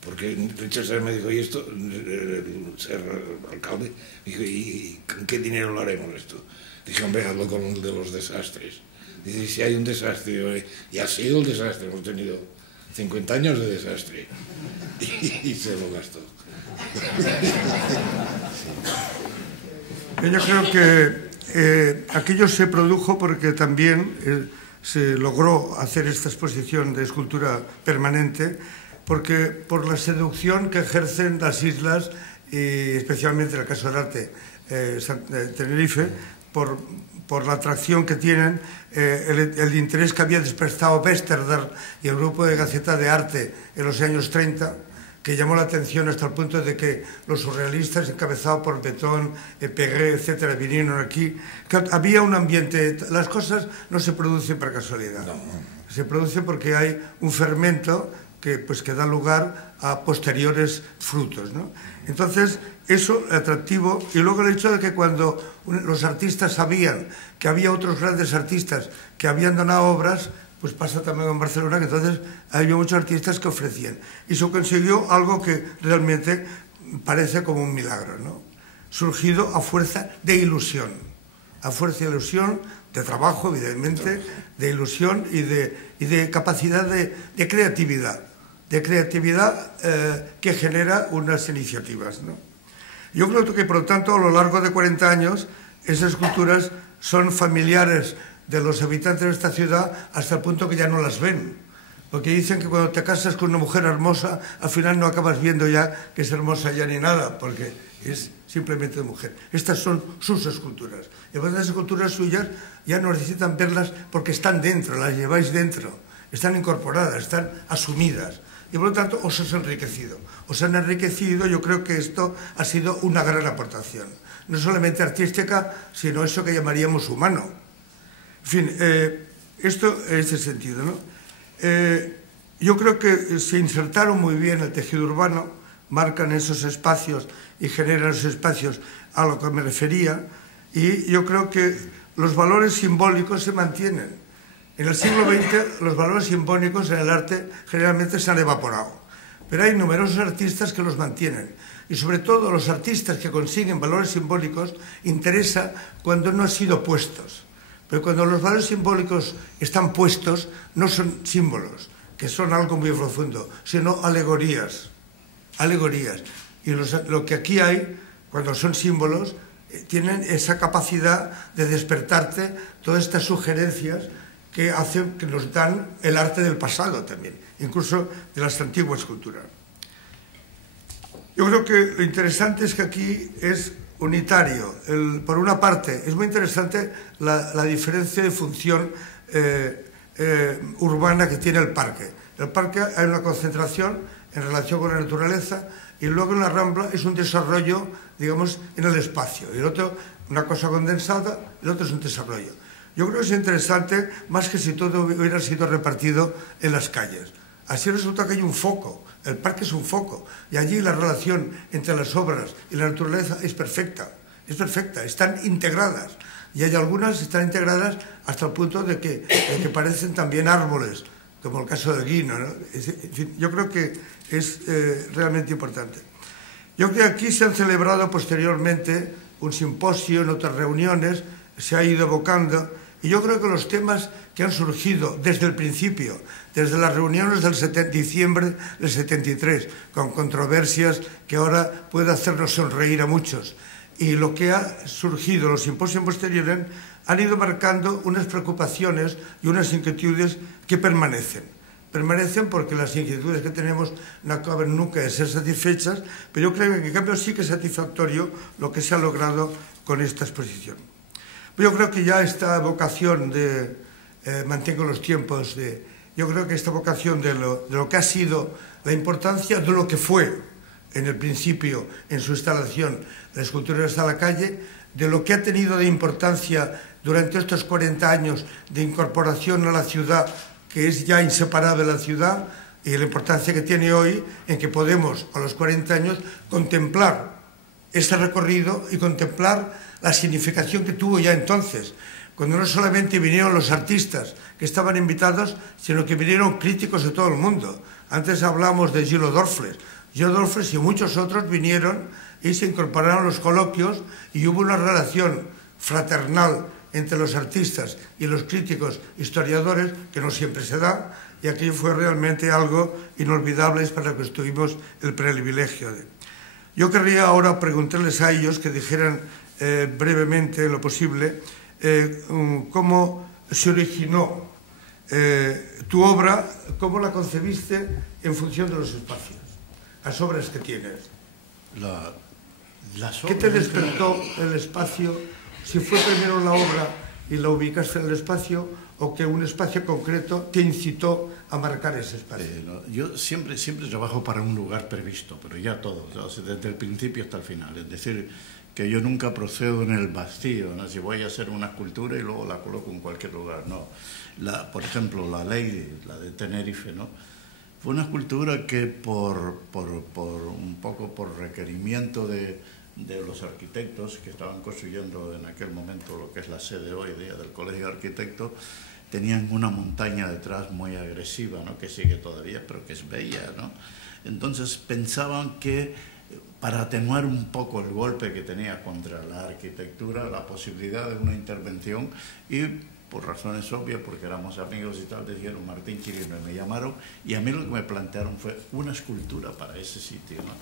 Porque Richard Serra me dijo, ¿y esto? El alcalde me dijo, ¿y con qué dinero lo haremos esto? Dije, hombre, hazlo con el de los desastres. Dice, si hay un desastre, y ha sido el desastre, hemos tenido 50 años de desastre. Y se lo gastó. Yo creo que aquello se produjo porque también se logró hacer esta exposición de escultura permanente, porque por la seducción que ejercen las islas, y especialmente en el caso del arte Tenerife, por la atracción que tienen, el interés que había despertado Westerdahl y el grupo de Gaceta de Arte en los años 30, que llamó la atención hasta el punto de que los surrealistas, encabezados por Breton, Perret, etcétera, vinieron aquí. Que había un ambiente. Las cosas no se producen por casualidad. No. Se producen porque hay un fermento que da lugar a posteriores frutos, ¿no? Entonces, eso es atractivo. Y luego el hecho de que cuando los artistas sabían que había otros grandes artistas que habían donado obras, pues pasa también en Barcelona, que entonces había muchos artistas que ofrecían. Y se consiguió algo que realmente parece como un milagro, ¿no? Surgido a fuerza de ilusión. A fuerza de ilusión, de trabajo, evidentemente, de ilusión y de capacidad de creatividad. De creatividad que genera unas iniciativas, ¿no? Yo creo que, por lo tanto, a lo largo de 40 años, esas esculturas son familiares de los habitantes de esta ciudad hasta el punto que ya no las ven. Porque dicen que cuando te casas con una mujer hermosa, al final no acabas viendo ya que es hermosa ya ni nada, porque es simplemente de mujer. Estas son sus esculturas. Y las esculturas suyas ya no necesitan verlas porque están dentro, las lleváis dentro, están incorporadas, están asumidas. Y por lo tanto os has enriquecido. Os han enriquecido, yo creo que esto ha sido una gran aportación. No solamente artística, sino eso que llamaríamos humano. En fin, esto en ese sentido, ¿no? Yo creo que se insertaron muy bien el tejido urbano, marcan esos espacios y generan esos espacios a lo que me refería, y yo creo que los valores simbólicos se mantienen. En el siglo XX los valores simbólicos en el arte generalmente se han evaporado, pero hay numerosos artistas que los mantienen, y sobre todo los artistas que consiguen valores simbólicos interesa cuando no han sido puestos, pero cuando los valores simbólicos están puestos no son símbolos, que son algo muy profundo, sino alegorías. Y lo que aquí hay, cuando son símbolos, tienen esa capacidad de despertarte todas estas sugerencias que hacen, que nos dan el arte del pasado también, incluso de las antiguas culturas. Yo creo que lo interesante es que aquí es unitario. Por una parte, es muy interesante la diferencia de función urbana que tiene el parque. En el parque hay una concentración en relación con la naturaleza, y luego en la Rambla es un desarrollo, digamos, en el espacio. Y el otro, una cosa condensada, el otro es un desarrollo. Yo creo que es interesante, más que si todo hubiera sido repartido en las calles. Así resulta que hay un foco, el parque es un foco, y allí la relación entre las obras y la naturaleza es perfecta, están integradas. Y hay algunas que están integradas hasta el punto de que parecen también árboles, como el caso de Guino, ¿no? En fin, yo creo que es realmente importante. Yo creo que aquí se han celebrado posteriormente un simposio, en otras reuniones, se ha ido evocando, y yo creo que los temas que han surgido desde el principio, desde las reuniones del diciembre del 73, con controversias que ahora puede hacernos sonreír a muchos, y lo que ha surgido, los simposios posteriores, han ido marcando unas preocupaciones y unas inquietudes que permanecen. Permanecen porque las inquietudes que tenemos no acaban nunca de ser satisfechas, pero yo creo que en cambio sí que es satisfactorio lo que se ha logrado con esta exposición. Yo creo que ya esta vocación de, mantengo los tiempos, yo creo que esta vocación de lo que ha sido la importancia de lo que fue en el principio, en su instalación, la escultura está a la calle, de lo que ha tenido de importancia durante estos 40 años de incorporación a la ciudad, que es ya inseparable de la ciudad, y la importancia que tiene hoy en que podemos, a los 40 años, contemplar ese recorrido y contemplar la significación que tuvo ya entonces, cuando no solamente vinieron los artistas que estaban invitados, sino que vinieron críticos de todo el mundo. Antes hablamos de Gillo Dorfles. Gillo Dorfles y muchos otros vinieron y se incorporaron a los coloquios, y hubo una relación fraternal entre los artistas y los críticos historiadores que no siempre se da, y aquí fue realmente algo inolvidable, es para lo que tuvimos el privilegio de. Yo querría ahora preguntarles a ellos que dijeran brevemente lo posible cómo se originó tu obra, cómo la concebiste en función de los espacios, las obras que tienes. ¿Qué te despertó el espacio? Si fue primero la obra y la ubicaste en el espacio, o que un espacio concreto te incitó a marcar ese espacio. Yo siempre trabajo para un lugar previsto, pero ya todo, desde el principio hasta el final. Es decir, que yo nunca procedo en el vacío, ¿no? Si voy a hacer una escultura y luego la coloco en cualquier lugar, no. Por ejemplo, la Lady, la de Tenerife, ¿no? Fue una escultura que un poco por requerimiento de los arquitectos que estaban construyendo en aquel momento lo que es la sede hoy día del Colegio de Arquitectos, tenían una montaña detrás muy agresiva, ¿no? Que sigue todavía, pero que es bella, ¿no? Entonces pensaban que para atenuar un poco el golpe que tenía contra la arquitectura, la posibilidad de una intervención, y por razones obvias, porque éramos amigos y tal, dijeron Martín Chirino, y me llamaron, y a mí lo que me plantearon fue una escultura para ese sitio, ¿no?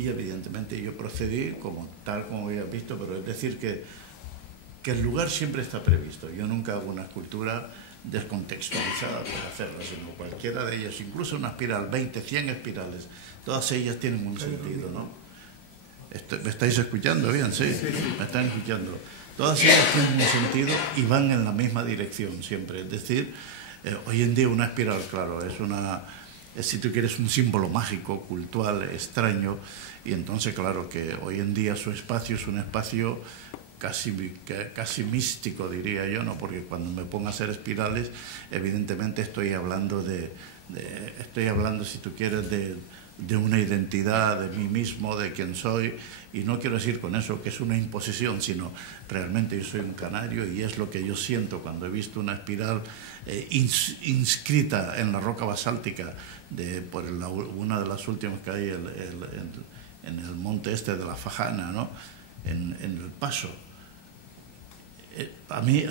Y evidentemente yo procedí tal como había visto, pero es decir que el lugar siempre está previsto. Yo nunca hago una escultura descontextualizada para hacerla, sino cualquiera de ellas, incluso una espiral, 20, 100 espirales, todas ellas tienen un sentido, ¿no? ¿Me estáis escuchando bien? Sí, me están escuchando. Todas ellas tienen un sentido y van en la misma dirección siempre. Es decir, hoy en día una espiral, claro, es, si tú quieres, un símbolo mágico, cultural, extraño, y entonces claro que hoy en día su espacio es un espacio casi místico, diría yo, ¿no? Porque cuando me pongo a hacer espirales, evidentemente estoy hablando, si tú quieres, de de una identidad, de mí mismo, de quién soy, y no quiero decir con eso que es una imposición, sino realmente yo soy un canario y es lo que yo siento cuando he visto una espiral inscrita en la roca basáltica por una de las últimas que hay en el monte este de la Fajana, ¿no? en el Paso. A mí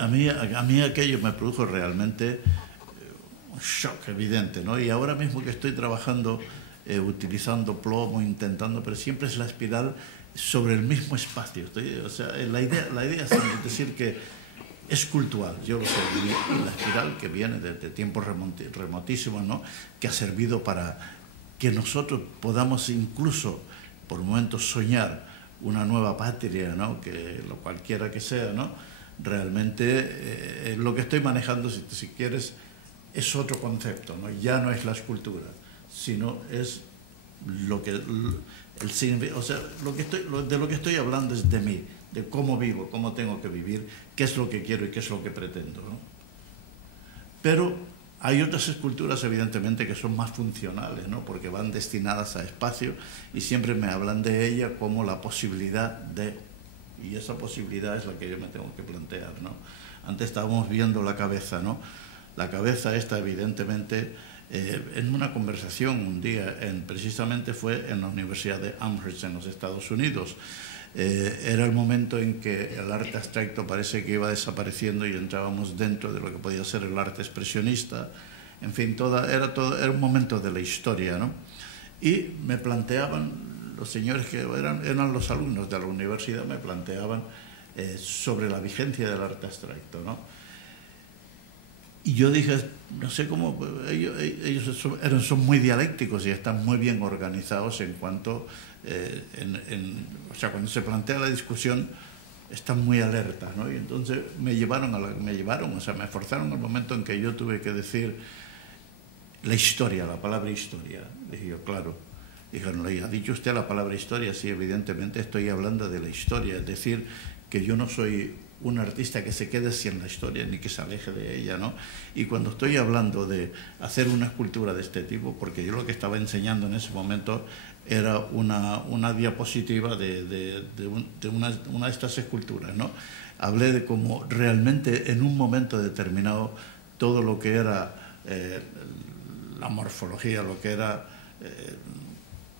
aquello me produjo realmente un shock evidente, ¿no? Y ahora mismo que estoy trabajando utilizando plomo, intentando, pero siempre es la espiral sobre el mismo espacio. O sea, la idea es decir que es cultural, yo lo sé, y la espiral que viene de tiempos remotísimos, ¿no? Que ha servido para que nosotros podamos incluso por momentos soñar una nueva patria, ¿no? Que lo cualquiera que sea, ¿no? Realmente lo que estoy manejando, si quieres, es otro concepto, ¿no? Ya no es la escultura, sino es lo que o sea, de lo que estoy hablando es de mí, de cómo vivo, cómo tengo que vivir, qué es lo que quiero y qué es lo que pretendo, ¿no? Pero hay otras esculturas, evidentemente, que son más funcionales, ¿no? Porque van destinadas a espacio y siempre me hablan de ella como la posibilidad de... Y esa posibilidad es la que yo me tengo que plantear, ¿no? Antes estábamos viendo la cabeza, ¿no? La cabeza esta, evidentemente, en una conversación un día, precisamente fue en la Universidad de Amherst, en los Estados Unidos. Era el momento en que el arte abstracto parece que iba desapareciendo y entrábamos dentro de lo que podía ser el arte expresionista. En fin, era un momento de la historia, ¿no? Y me planteaban... Los señores que eran los alumnos de la universidad me planteaban sobre la vigencia del arte abstracto, ¿no? Y yo dije, no sé cómo, ellos son muy dialécticos y están muy bien organizados en cuanto, o sea, cuando se plantea la discusión, están muy alertas, ¿no? Y entonces me forzaron al momento en que yo tuve que decir la historia, la palabra historia. Dije yo, claro. Dijeron, ¿ha dicho usted la palabra historia? Sí, evidentemente estoy hablando de la historia, es decir, que yo no soy un artista que se quede sin la historia ni que se aleje de ella, ¿no? Y cuando estoy hablando de hacer una escultura de este tipo, porque yo lo que estaba enseñando en ese momento era una diapositiva de una de estas esculturas, ¿no? Hablé de cómo realmente en un momento determinado todo lo que era la morfología, lo que era...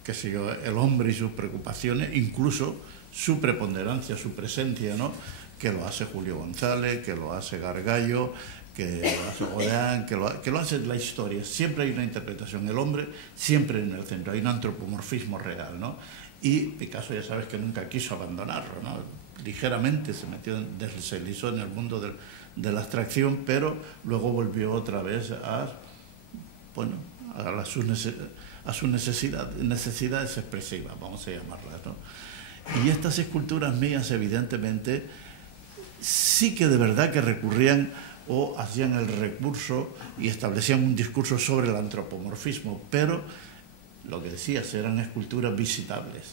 qué sé yo, el hombre y sus preocupaciones, incluso su preponderancia, su presencia, ¿no? Que lo hace Julio González, que lo hace Gargallo, que lo hace Godin, que lo hace la historia. Siempre hay una interpretación, el hombre siempre en el centro, hay un antropomorfismo real, ¿no? Y Picasso ya sabes que nunca quiso abandonarlo, ¿no? Ligeramente se deslizó en el mundo de la abstracción, pero luego volvió otra vez a sus necesidades expresivas, vamos a llamarlas, ¿no? Y estas esculturas mías, evidentemente, sí que de verdad que recurrían o hacían el recurso y establecían un discurso sobre el antropomorfismo, pero lo que decías, eran esculturas visitables,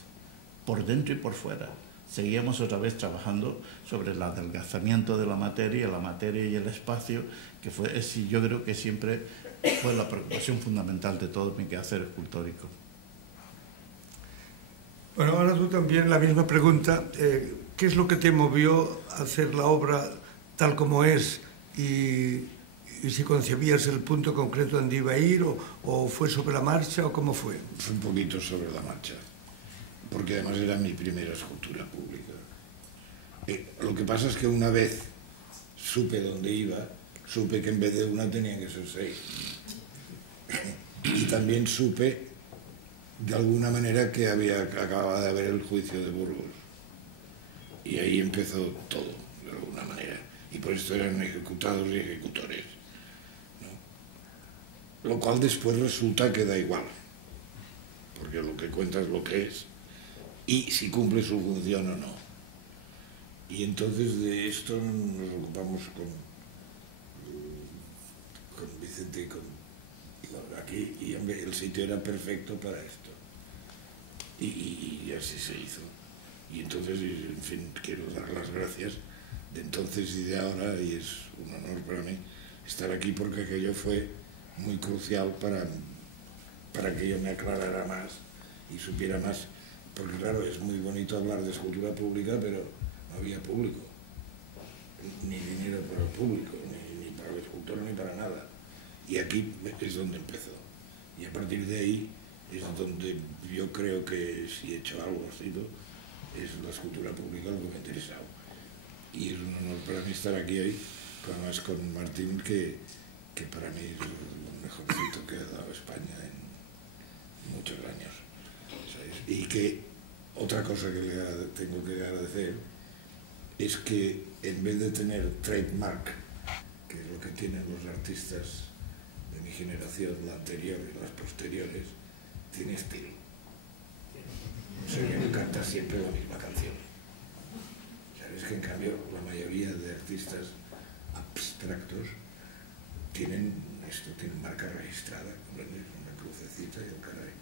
por dentro y por fuera. Seguíamos otra vez trabajando sobre el adelgazamiento de la materia y el espacio, que yo creo que siempre fue la preocupación fundamental de todo mi quehacer escultórico. Bueno, ahora tú también la misma pregunta. ¿Qué es lo que te movió a hacer la obra tal como es? Y si concebías el punto concreto donde iba a ir, o fue sobre la marcha, o cómo fue? Fue un poquito sobre la marcha, porque además era mi primera escultura pública. Lo que pasa es que una vez supe dónde iba, supe que en vez de una tenían que ser 6. Y también supe, de alguna manera, que acababa de haber el juicio de Burgos. Y ahí empezó todo, de alguna manera. Y por esto eran ejecutados y ejecutores, ¿no? Lo cual después resulta que da igual, porque lo que cuenta es lo que es, y si cumple su función o no. Y entonces de esto nos ocupamos con Vicente y con aquí, y hombre, el sitio era perfecto para esto. Y así se hizo. Y entonces, en fin, quiero dar las gracias de entonces y de ahora, y es un honor para mí estar aquí porque aquello fue muy crucial para que yo me aclarara más y supiera más, porque claro, es muy bonito hablar de escultura pública, pero no había público, ni dinero para el público, ni para el escultor, ni para nada. Y aquí es donde empezó. Y a partir de ahí es donde yo creo que si he hecho algo ha sido, es la escultura pública lo que me ha interesado. Y es un honor para mí estar aquí hoy, además con Martín, que para mí es el mejorcito que ha dado España en muchos años, ¿sabes? Y que otra cosa que le tengo que agradecer es que en vez de tener trademark, que es lo que tienen los artistas de mi generación, la anterior y las posteriores, tiene estilo. O sea, que no canta siempre la misma canción. Sabes que en cambio la mayoría de artistas abstractos tienen esto, tienen marca registrada, ¿comprendes? Una crucecita y el caray.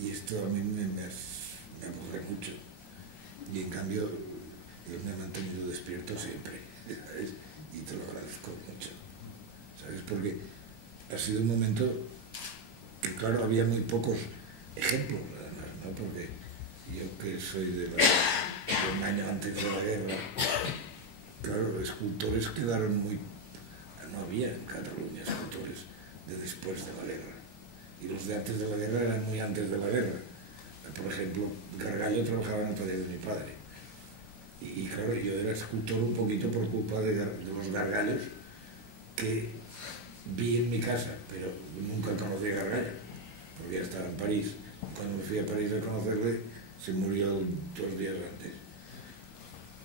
Y esto a mí me aburre mucho. Y en cambio Dios me ha mantenido despierto siempre, ¿sabes? Y te lo agradezco mucho, ¿sabes? Porque ha sido un momento que claro, había muy pocos ejemplos además, ¿no? Porque yo que soy de un año antes de la guerra, claro, escultores quedaron muy... No había en Cataluña escultores de después de la guerra. Y los de antes de la guerra eran muy antes de la guerra. Por ejemplo, Gargallo trabajaba en el taller de mi padre. Y claro, yo era escultor un poquito por culpa de los Gargallos que vi en mi casa, pero nunca conocí a Gargallo, porque ya estaba en París. Cuando me fui a París a conocerle, se murió 2 días antes.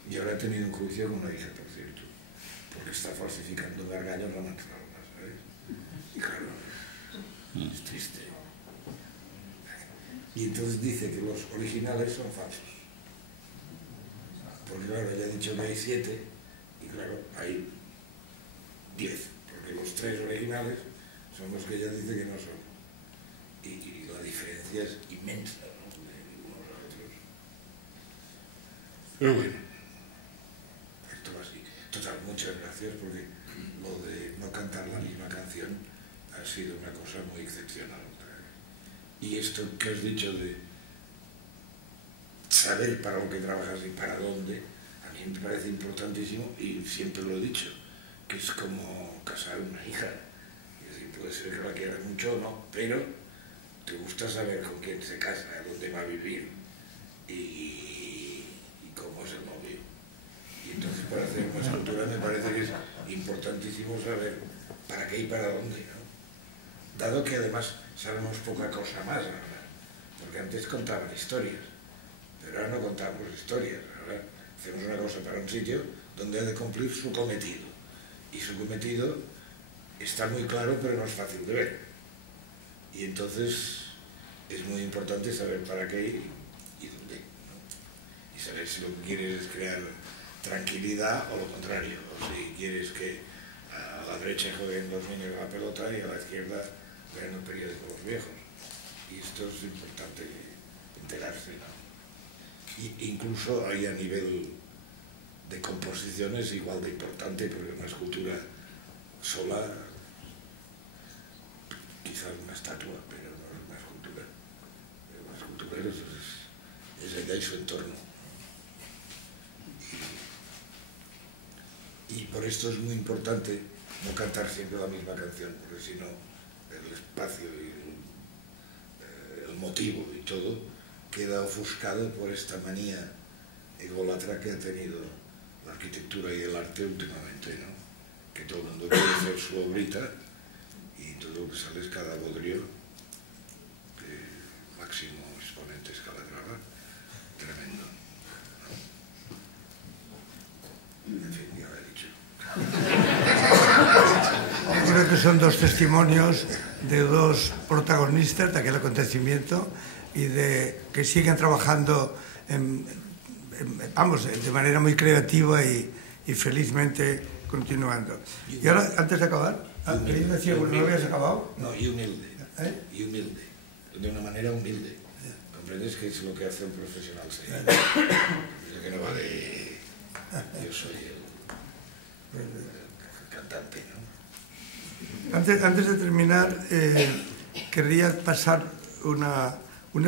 Y ahora he tenido un juicio con una hija, por cierto, porque está falsificando Gargallo la manzana, ¿sabes? Y claro, es triste. Y entonces dice que los originales son falsos. Porque claro, ella ha dicho que hay 7, y claro, hay 10, porque los 3 originales son los que ella dice que no son. Y la diferencia es inmensa, ¿no? De unos a otros. Pero bueno, esto va así. Total, muchas gracias, porque lo de no cantar la misma canción ha sido una cosa muy excepcional. Y esto que has dicho de saber para lo que trabajas y para dónde, a mí me parece importantísimo, y siempre lo he dicho, que es como casar una hija. Es decir, puede ser que la quieras mucho o no, pero te gusta saber con quién se casa, dónde va a vivir y cómo es el novio. Y entonces para hacer una escultura me parece que es importantísimo saber para qué y para dónde, ¿no? Dado que además sabemos poca cosa más ahora, porque antes contaban historias, pero ahora no contamos historias, ahora hacemos una cosa para un sitio donde ha de cumplir su cometido, y su cometido está muy claro pero no es fácil de ver, y entonces es muy importante saber para qué y dónde, ¿no? Y saber si lo que quieres es crear tranquilidad o lo contrario, o si quieres que a la derecha jueguen los niños a la pelota y a la izquierda vean el periódico los viejos. Y esto es importante enterarse, ¿no? Y incluso hay a nivel de composiciones igual de importante, porque una escultura sola, quizás una estatua, pero no es una escultura. Una escultura es ella y su entorno. Y por esto es muy importante no cantar siempre la misma canción, porque si no, el espacio y el motivo y todo queda ofuscado por esta manía ególatra que ha tenido la arquitectura y el arte últimamente, ¿no? Que todo el mundo quiere hacer su obrita y todo lo que sale es cada bodrio, que máximo exponente es Calatrava, tremendo, ¿no? En fin, ya lo he dicho. Creo que son 2 testimonios de 2 protagonistas de aquel acontecimiento y de que siguen trabajando vamos, de manera muy creativa y felizmente continuando. Y ahora, antes de acabar, ¿queréis decir algo? ¿No habías acabado? No, y humilde. Y humilde. De una manera humilde. ¿Comprendes que es lo que hace un profesional serio? Que no va de... Yo soy el cantante, ¿no? Antes de terminar, querría pasar una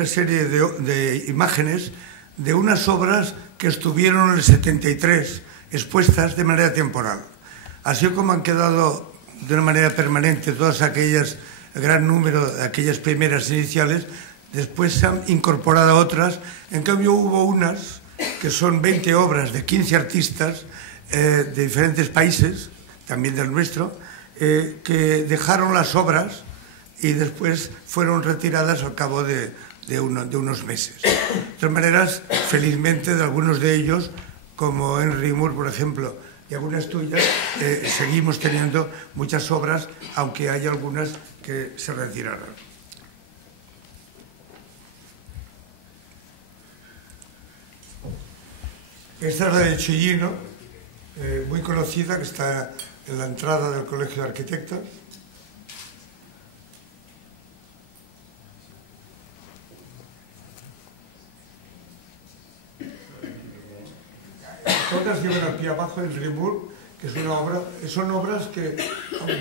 serie de imágenes de unas obras que estuvieron en el 73 expuestas de manera temporal. Así como han quedado de una manera permanente todas aquellas, el gran número de aquellas primeras iniciales, después se han incorporado otras. En cambio hubo unas que son 20 obras de 15 artistas de diferentes países, también del nuestro, que dejaron las obras y después fueron retiradas al cabo de unos meses. De todas maneras, felizmente, de algunos de ellos, como Henry Moore, por ejemplo, y algunas tuyas, seguimos teniendo muchas obras, aunque hay algunas que se retiraron. Esta es la de Chillino, muy conocida, que está en la entrada del Colegio de Arquitectos. Todas llevan al pie abajo el Rimur, que es una obra, son obras que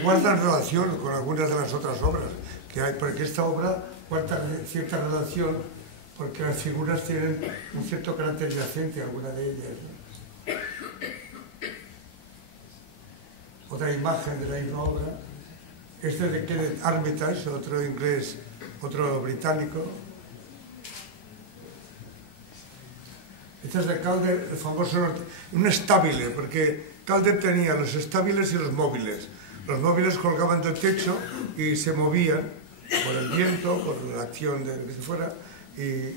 guardan relación con algunas de las otras obras que hay, porque esta obra guarda cierta relación, porque las figuras tienen un cierto carácter yacente, alguna de ellas. Otra imagen de la misma obra, este es de Kenneth Armitage, otro inglés, otro británico. Este es de Calder, el famoso un estabile, porque Calder tenía los estabiles y los móviles. Los móviles colgaban del techo y se movían por el viento, por la acción de lo que se fuera, y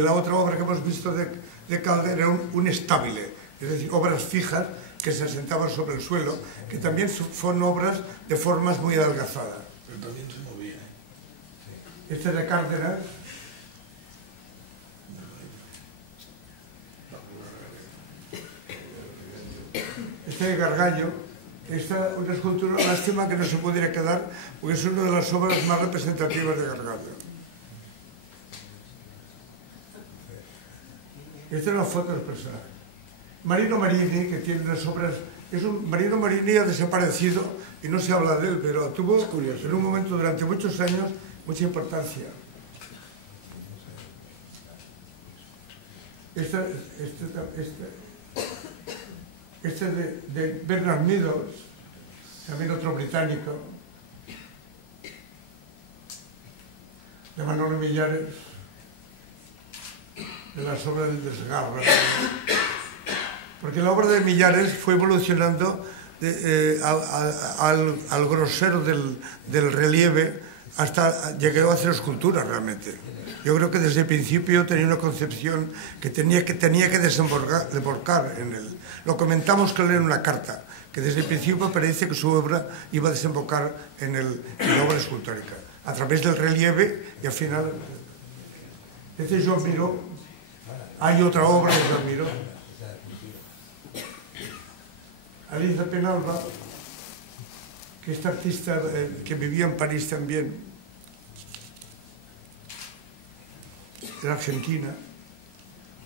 la otra obra que hemos visto de Calder era un estabile, es decir, obras fijas que se asentaban sobre el suelo, que también son obras de formas muy adelgazadas. Pero también se movía. Este es de Cárdenas. Este de Gargallo. Esta una escultura, lástima que no se pudiera quedar, porque es una de las obras más representativas de Gargallo. Esta es una foto del personaje. Marino Marini, que tiene unas obras... Marino Marini ha desaparecido y no se habla de él, pero tuvo en un momento durante muchos años mucha importancia. Este de Bernard Meadows, también otro británico, de Manolo Millares, de las obras del desgarro. Porque la obra de Millares fue evolucionando al grosero del relieve hasta llegó a hacer esculturas realmente. Yo creo que desde el principio tenía una concepción que tenía que desembocar en él. Lo comentamos que en una carta, que desde el principio parece que su obra iba a desembocar en la obra escultórica, a través del relieve y al final... Este es Joan Miró. Hay otra obra de Joan Miró. Alicia Penalba, que esta artista que vivía en París también, de Argentina.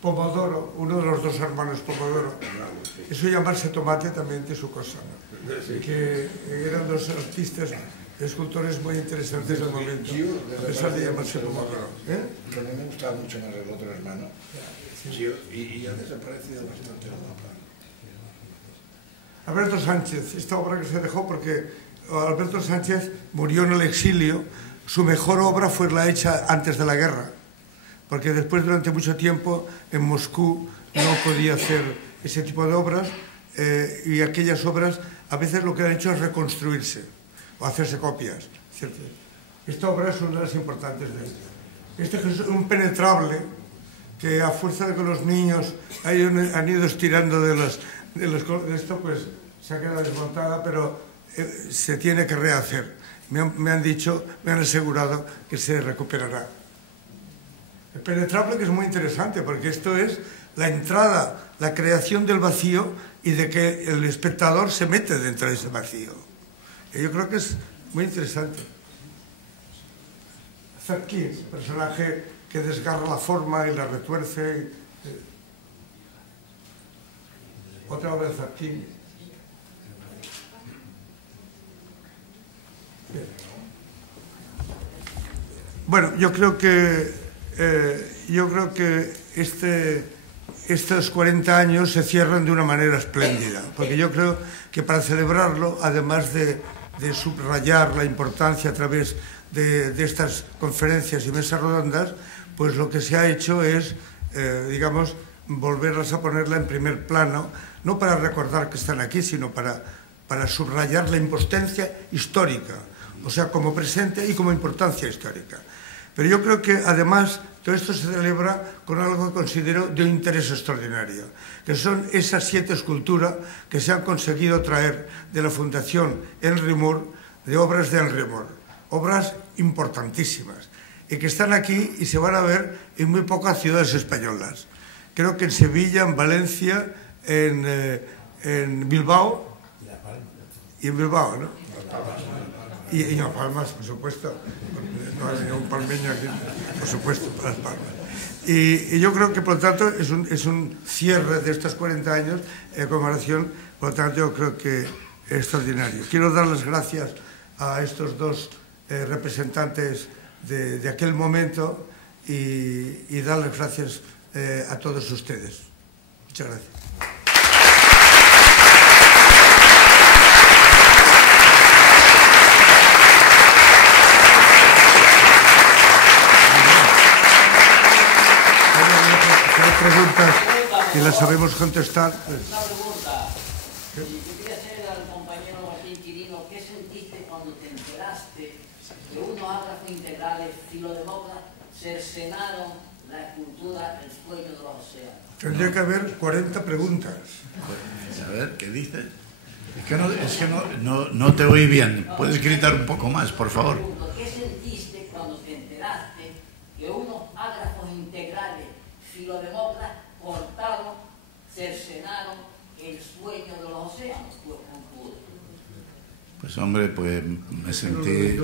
Pomodoro, uno de los dos hermanos Pomodoro. Eso llamarse tomate también de su cosa, ¿no? Que eran dos artistas, escultores muy interesantes del momento, a pesar de llamarse Pomodoro. Pero no me gustaba mucho más el otro hermano. Sí, y ha desaparecido bastante el mapa. Alberto Sánchez, esta obra que se dejó porque Alberto Sánchez murió en el exilio, su mejor obra fue la hecha antes de la guerra, porque después durante mucho tiempo en Moscú no podía hacer ese tipo de obras y aquellas obras a veces lo que han hecho es reconstruirse o hacerse copias, ¿cierto? Esta obra es una de las importantes de ellas. Este es un penetrable que a fuerza de que los niños han ido estirando de esto, pues se ha quedado desmontada, pero se tiene que rehacer. Me han dicho, me han asegurado que se recuperará. El penetrable, que es muy interesante, porque esto es la entrada, la creación del vacío y de que el espectador se mete dentro de ese vacío. Y yo creo que es muy interesante. Zadkine, personaje que desgarra la forma y la retuerce. Otra obra de Zadkine. Bueno, yo creo que estos 40 años se cierran de una manera espléndida, porque yo creo que para celebrarlo, además de subrayar la importancia a través de estas conferencias y mesas redondas, pues lo que se ha hecho es, digamos, volverlas a ponerla en primer plano, no para recordar que están aquí, sino para subrayar la importancia histórica, o sea, como presente y como importancia histórica. Pero yo creo que, además, todo esto se celebra con algo que considero de un interés extraordinario, que son esas 7 esculturas que se han conseguido traer de la Fundación Henry Moore, de obras de Henry Moore, obras importantísimas, y que están aquí y se van a ver en muy pocas ciudades españolas. Creo que en Sevilla, en Valencia, en Bilbao, y en Bilbao, ¿no? Y en Las Palmas, por supuesto. No hay ningún palmeño aquí, por supuesto, para Las Palmas. Y yo creo que, por lo tanto, es un cierre de estos 40 años en conmemoración, por lo tanto, yo creo que es extraordinario. Quiero dar las gracias a estos dos representantes de aquel momento y darles gracias a todos ustedes. Muchas gracias. Preguntas y las sabemos contestar. Una pregunta. Yo quería hacer al compañero Martín Quirino, ¿qué sentiste cuando te enteraste que unos ágrafos integrales filodemócratas cercenaron la escultura El sueño de los océanos? Tendría que haber 40 preguntas. A ver, ¿qué dices? Es que no te oí bien. ¿Puedes gritar un poco más, por favor? ¿Qué sentiste cuando te enteraste que unos ágrafos integrales filodemócratas cortaron, cercenaron el sueño de los océanos? Pues hombre, pues me sentí...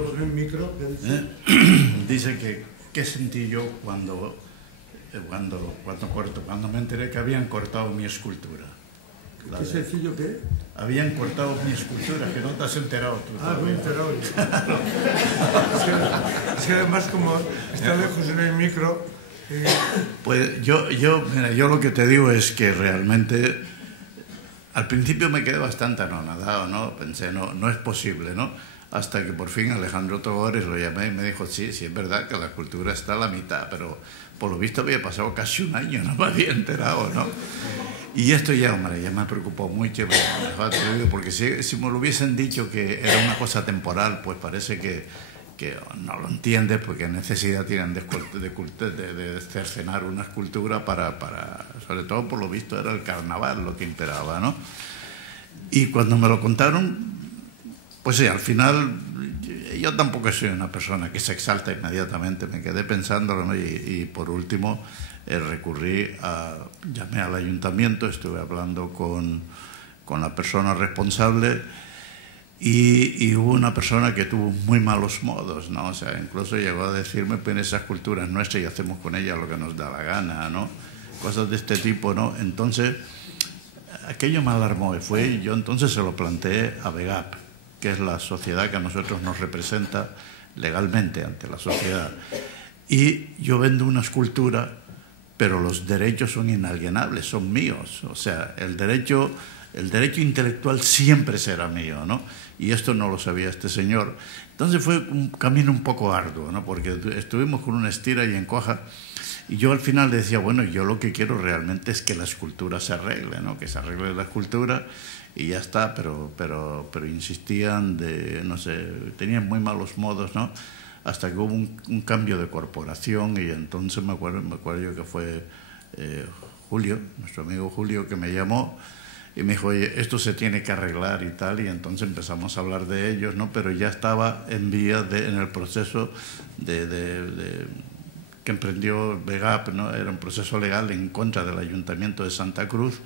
Dice que ¿qué sentí yo cuando me enteré que habían cortado mi escultura? ¿Qué sencillo qué? Habían cortado mi escultura, que no te has enterado tú. Me he enterado yo. Es que además, como está lejos en el micro... Pues mira, yo lo que te digo es que realmente al principio me quedé bastante anonadado, ¿no? Pensé, no es posible, ¿no? Hasta que por fin Alejandro Togores lo llamé y me dijo, sí, es verdad que la escultura está a la mitad, pero por lo visto había pasado casi un año, no me había enterado, ¿no? Y esto ya, hombre, ya me preocupó mucho, porque si me lo hubiesen dicho que era una cosa temporal, pues parece que no lo entiendes, porque necesidad tienen de cercenar una escultura para, sobre todo por lo visto era el carnaval lo que imperaba, ¿no? Y cuando me lo contaron, pues sí, al final yo tampoco soy una persona que se exalta inmediatamente, me quedé pensándolo, ¿no? Y por último llamé al ayuntamiento, estuve hablando con la persona responsable. Y hubo una persona que tuvo muy malos modos, ¿no? O sea, incluso llegó a decirme, pues esa escultura es nuestra y hacemos con ella lo que nos da la gana, ¿no? Cosas de este tipo, ¿no? Entonces, aquello me alarmó y yo entonces se lo planteé a VEGAP, que es la sociedad que a nosotros nos representa legalmente ante la sociedad. Y yo vendo una escultura, pero los derechos son inalienables, son míos. O sea, el derecho intelectual siempre será mío, ¿no? Y esto no lo sabía este señor. Entonces fue un camino un poco arduo, ¿no? Porque estuvimos con una estira y encoja, y yo al final le decía, bueno, yo lo que quiero realmente es que la escultura se arregle, ¿no? Que se arregle la escultura y ya está, pero insistían no sé, tenían muy malos modos, ¿no? Hasta que hubo un cambio de corporación y entonces me acuerdo yo que fue Julio, nuestro amigo Julio, que me llamó y me dijo, oye, esto se tiene que arreglar y tal, y entonces empezamos a hablar de ellos, ¿no? Pero ya estaba en el proceso que emprendió VEGAP, ¿no? Era un proceso legal en contra del Ayuntamiento de Santa Cruz,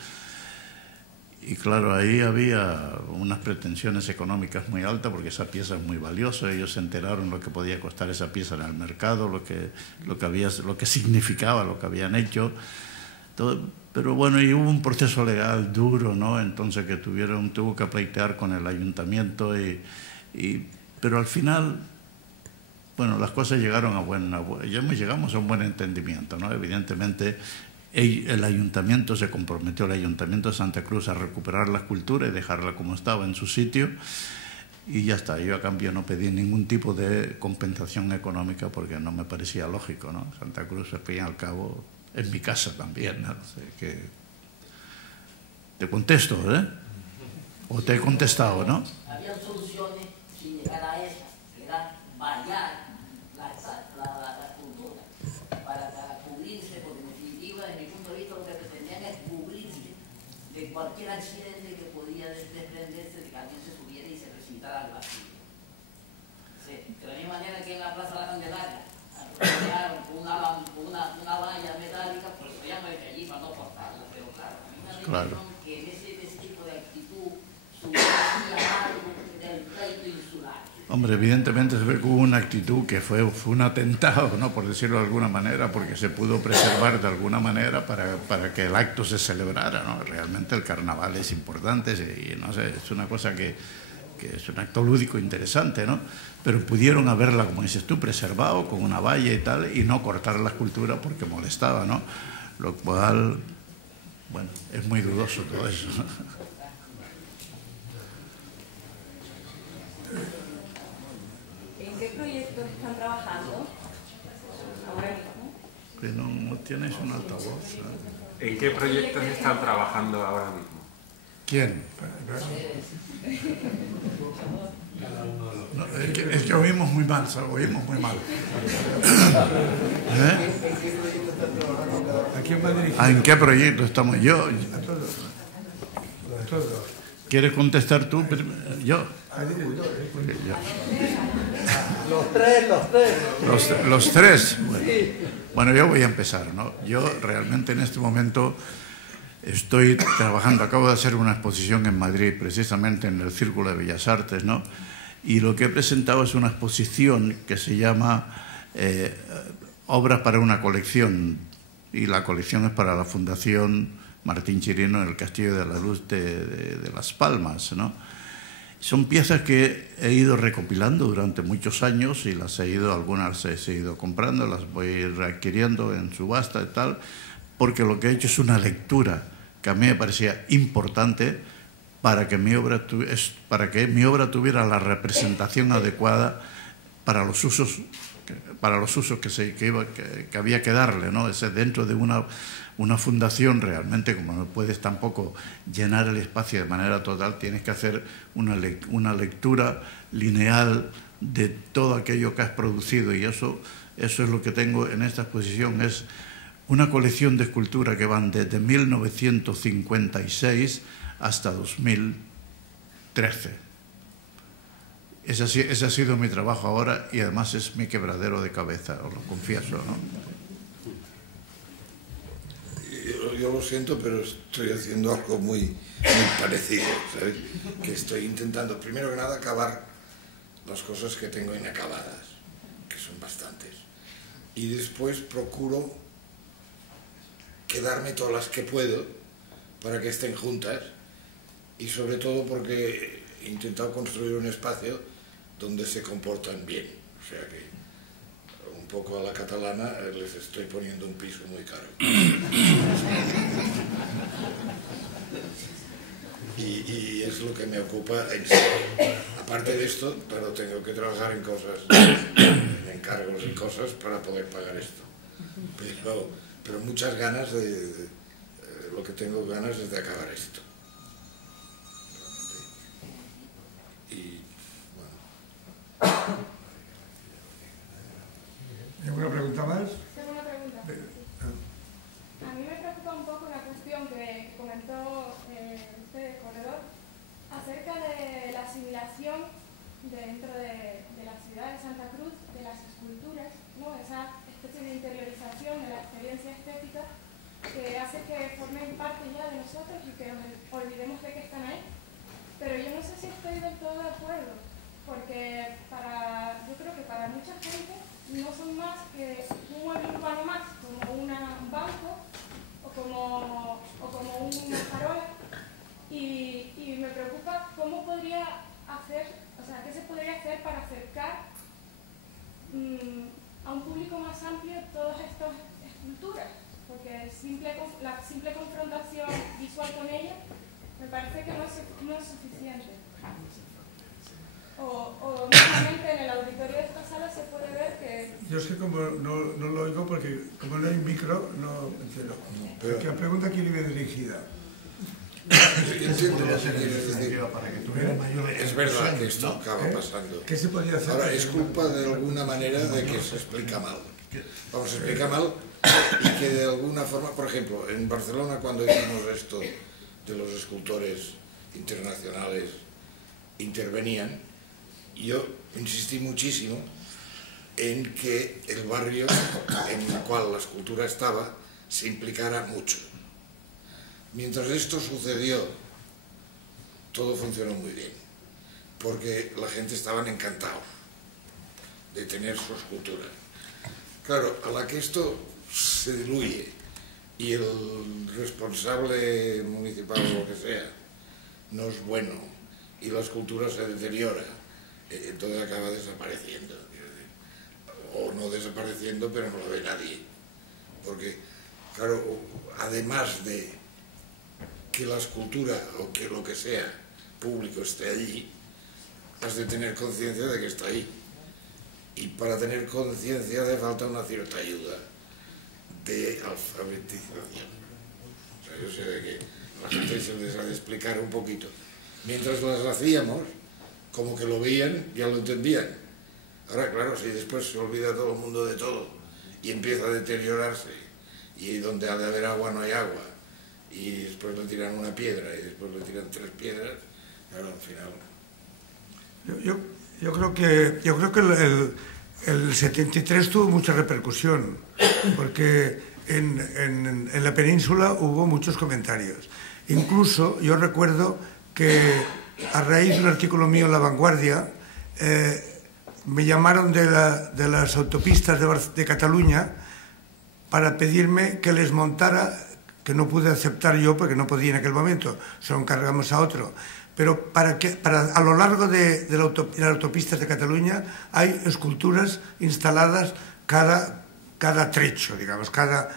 y claro, ahí había unas pretensiones económicas muy altas porque esa pieza es muy valiosa. Ellos se enteraron lo que podía costar esa pieza en el mercado, lo que significaba lo que habían hecho. Pero bueno, y hubo un proceso legal duro, ¿no? Entonces que tuvo que pleitear con el ayuntamiento y pero al final, bueno, las cosas llegaron llegamos a un buen entendimiento, ¿no? Evidentemente, el ayuntamiento se comprometió, el ayuntamiento de Santa Cruz, a recuperar la escultura y dejarla como estaba en su sitio, y ya está. Yo a cambio no pedí ningún tipo de compensación económica porque no me parecía lógico, ¿no? Santa Cruz, al fin y al cabo, es mi casa también, ¿no? O sea, que te contesto, ¿eh? O te he contestado, ¿no? Había soluciones sin llegar a esa, que era variar la cultura para cubrirse, porque en definitiva, desde mi punto de vista, lo que pretendían es cubrirse de cualquier accidente que podía desprenderse de que alguien se subiera y se precipitara al vacío. Sí, de la misma manera que en la Plaza de la Candelaria rodearon con una valla metálica, pues se llama desde allí para no cortarla, pero claro, a mí me da la impresión que en ese tipo de actitud subía algo del pleito insular. Hombre, evidentemente se ve que hubo una actitud que fue un atentado, ¿no? Por decirlo de alguna manera, porque se pudo preservar de alguna manera para que el acto se celebrara, ¿no? Realmente el carnaval es importante y no sé, es una cosa que es un acto lúdico interesante, ¿no? Pero pudieron haberla, como dices tú, preservado con una valla y tal, y no cortar la escultura porque molestaba, ¿no? Lo cual, bueno, es muy dudoso todo eso. ¿En qué proyectos están trabajando ahora mismo? Que no tienes un altavoz, ¿eh? ¿En qué proyectos están trabajando ahora mismo? ¿Quién? No, es que oímos muy mal, oímos muy mal. ¿Eh? Aquí en Madrid. ¿En qué proyecto estamos? Yo. A todos. ¿Quieres contestar tú? Yo. Los tres. Bueno, yo voy a empezar, ¿no? Yo realmente en este momento estoy trabajando, acabo de hacer una exposición en Madrid, precisamente en el Círculo de Bellas Artes, ¿no? Y lo que he presentado es una exposición que se llama Obras para una colección, y la colección es para la Fundación Martín Chirino en el Castillo de la Luz de Las Palmas, ¿no? Son piezas que he ido recopilando durante muchos años y algunas he ido comprando, las voy readquiriendo en subasta y tal, porque lo que he hecho es una lectura que a mí me parecía importante para que mi obra tuviera la representación adecuada para los usos que había que darle, ¿no? Dentro de una fundación, realmente, como no puedes tampoco llenar el espacio de manera total, tienes que hacer una lectura lineal de todo aquello que has producido, y eso es lo que tengo en esta exposición. Es una colección de escultura que van desde 1956 hasta 2013. Ese ha sido mi trabajo ahora, y además es mi quebradero de cabeza, os lo confieso, ¿no? Yo lo siento, pero estoy haciendo algo muy parecido, ¿sabes? Que estoy intentando, primero que nada, acabar las cosas que tengo inacabadas, que son bastantes. Y después procuro quedarme todas las que puedo para que estén juntas, y sobre todo porque he intentado construir un espacio donde se comportan bien. O sea que un poco a la catalana les estoy poniendo un piso muy caro. Y es lo que me ocupa en serio. Aparte de esto, claro, tengo que trabajar en cosas, en encargos y cosas para poder pagar esto. Pero muchas ganas lo que tengo ganas es de acabar esto. Y bueno. ¿Alguna pregunta más? Tengo una pregunta. A mí me preocupa un poco una cuestión que comentó usted, corredor, acerca de la asimilación dentro de la ciudad de Santa Cruz de las esculturas, ¿no? Esa especie de interiorización de la experiencia estética que hace que formen parte ya de nosotros y que nos olvidemos de que están ahí. Pero yo no sé si estoy del todo de acuerdo, porque yo creo que para mucha gente no son más que un mueble urbano más, como un banco o como una farola, y me preocupa cómo podría hacer, o sea, qué se podría hacer para hacer más amplio todas estas esculturas, porque la simple confrontación visual con ellas me parece que no es suficiente. O mismamente en el auditorio de esta sala se puede ver que... Yo es que como no lo oigo porque como no hay micro, no me entero. Porque la pregunta aquí le viene dirigida. Es verdad que esto acaba pasando. ¿Qué se podía hacer? Ahora, es culpa de alguna manera de que se explica mal. Vamos, se explica mal y que de alguna forma, por ejemplo, en Barcelona cuando hicimos esto de los escultores internacionales intervenían, yo insistí muchísimo en que el barrio en el cual la escultura estaba se implicara mucho. Mientras esto sucedió, todo funcionó muy bien, porque la gente estaban encantados de tener su escultura. Claro, a la que esto se diluye y el responsable municipal o lo que sea no es bueno y la escultura se deteriora, entonces acaba desapareciendo. O no desapareciendo, pero no lo ve nadie. Porque, claro, además de que la escultura o que lo que sea público esté allí, has de tener conciencia de que está ahí. Y para tener conciencia hace falta una cierta ayuda de alfabetización. O sea, yo sé de que a la gente se les ha de explicar un poquito. Mientras las hacíamos, como que lo veían, ya lo entendían. Ahora, claro, si después se olvida todo el mundo de todo y empieza a deteriorarse, y donde ha de haber agua no hay agua, y después le tiran una piedra y después le tiran 3 piedras, claro, al final... Yo creo que el 73 tuvo mucha repercusión, porque en la península hubo muchos comentarios. Incluso yo recuerdo que a raíz de un artículo mío en La Vanguardia, me llamaron de las autopistas de Cataluña para pedirme que les montara, que no pude aceptar yo porque no podía en aquel momento, se lo encargamos a otro, pero a lo largo de las autopistas de Cataluña hay esculturas instaladas cada trecho, digamos, cada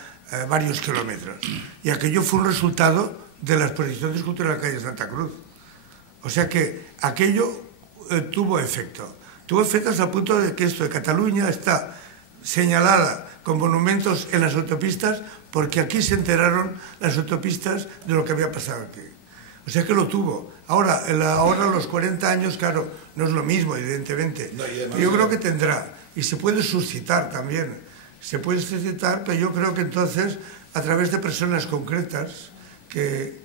varios kilómetros. Y aquello fue un resultado de la exposición de escultura en la calle Santa Cruz. O sea que aquello tuvo efecto. Tuvo efecto hasta el punto de que esto de Cataluña está señalada con monumentos en las autopistas porque aquí se enteraron las autopistas de lo que había pasado aquí. O sea que lo tuvo. Ahora a los 40 años, claro, no es lo mismo, evidentemente. No, pero yo creo que tendrá. Y se puede suscitar también. Se puede suscitar, pero yo creo que entonces, a través de personas concretas que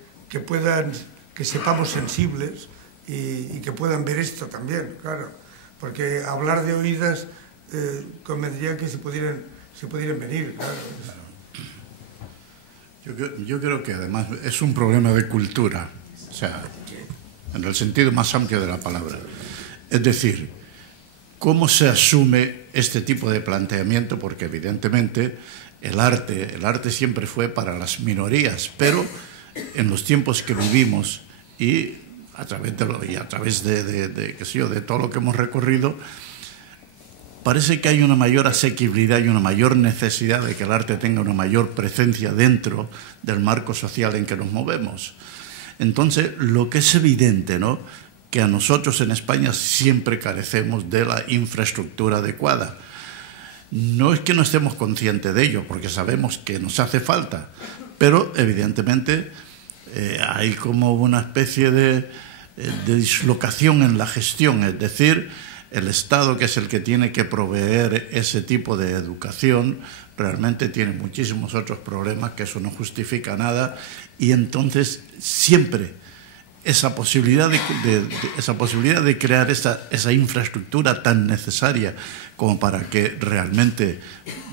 sepamos sensibles y que puedan ver esto también, claro. Porque hablar de oídas convendría que se pudieran venir, claro. Yo creo que además es un problema de cultura, o sea, en el sentido más amplio de la palabra. Es decir, ¿cómo se asume este tipo de planteamiento? Porque evidentemente el arte siempre fue para las minorías, pero en los tiempos que vivimos y a través de qué sé yo, de todo lo que hemos recorrido, parece que hay una mayor asequibilidad y una mayor necesidad de que el arte tenga una mayor presencia dentro del marco social en que nos movemos. Entonces, lo que es evidente, ¿no?, que a nosotros en España siempre carecemos de la infraestructura adecuada. No es que no estemos conscientes de ello, porque sabemos que nos hace falta, pero evidentemente hay como una especie de dislocación en la gestión, es decir, el Estado, que es el que tiene que proveer ese tipo de educación, realmente tiene muchísimos otros problemas, que eso no justifica nada, y entonces siempre esa posibilidad de crear esa infraestructura tan necesaria como para que realmente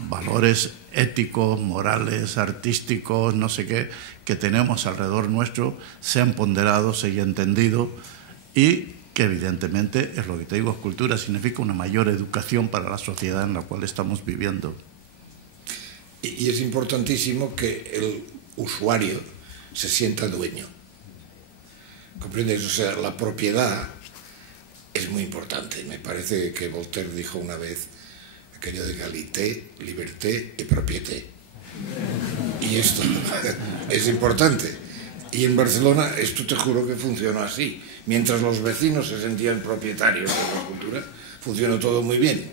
valores éticos, morales, artísticos, no sé qué, que tenemos alrededor nuestro, sean ponderados y entendidos, y que evidentemente, es lo que te digo, cultura significa una mayor educación para la sociedad en la cual estamos viviendo. Y es importantísimo que el usuario se sienta dueño. ¿Comprendes? O sea, la propiedad es muy importante. Me parece que Voltaire dijo una vez aquello de égalité, liberté y propiété. Y esto es importante. Y en Barcelona esto te juro que funcionó así. Mientras los vecinos se sentían propietarios de la escultura, funcionó todo muy bien.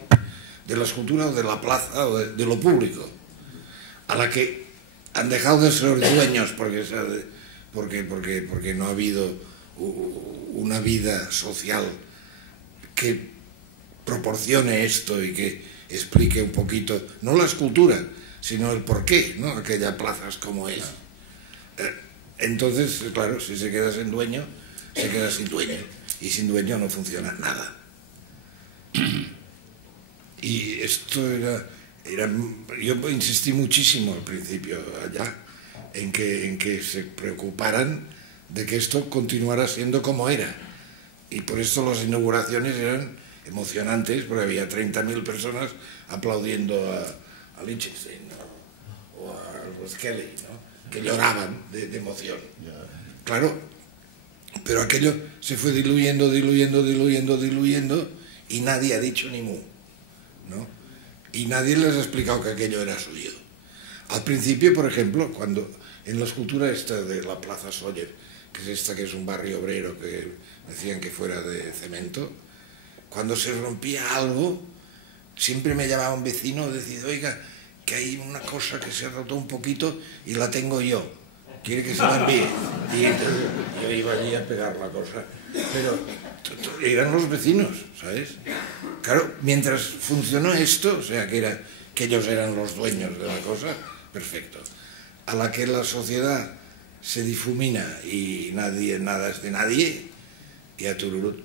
De la escultura o de la plaza o de lo público. A la que han dejado de ser dueños porque no ha habido una vida social que proporcione esto y que explique un poquito, no la escultura, sino el porqué, ¿no? Aquella plaza es como es. Entonces, claro, si se queda sin dueño, se queda sin dueño. Y sin dueño no funciona nada. Y esto era yo insistí muchísimo al principio allá en que se preocuparan de que esto continuara siendo como era. Y por eso las inauguraciones eran emocionantes, porque había 30.000 personas aplaudiendo a Lichtenstein, ¿no? O a Ruth Kelly, ¿no? Que lloraban de emoción. Claro, pero aquello se fue diluyendo y nadie ha dicho ni mu, ¿no? Y nadie les ha explicado que aquello era suyo. Al principio, por ejemplo, cuando en la escultura esta de la Plaza Sóller, que es esta que es un barrio obrero que decían que fuera de cemento, cuando se rompía algo, siempre me llamaba un vecino y decía, oiga, que hay una cosa que se ha roto un poquito y la tengo yo, quiere que se la envíe. Y entonces yo iba allí a pegar la cosa, pero eran los vecinos, ¿sabes? Claro, mientras funcionó esto, o sea, que ellos eran los dueños de la cosa, perfecto. A la que la sociedad se difumina y nada es de nadie, y a tururut.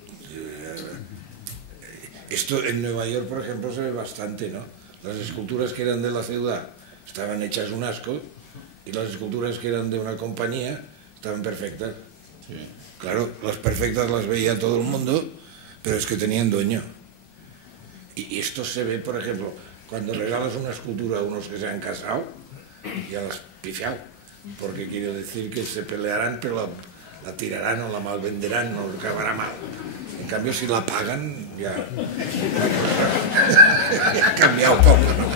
Esto en Nueva York, por ejemplo, se ve bastante, ¿no? Las esculturas que eran de la ciudad estaban hechas un asco, y las esculturas que eran de una compañía estaban perfectas. Sí. Claro, las perfectas las veía todo el mundo, pero es que tenían dueño. Y esto se ve, por ejemplo, cuando regalas una escultura a unos que se han casado, ya las has pifiado, porque quiero decir que se pelearán, pero la tirarán o la malvenderán o acabará mal. En cambio, si la pagan, ya ha cambiado poco, ¿no?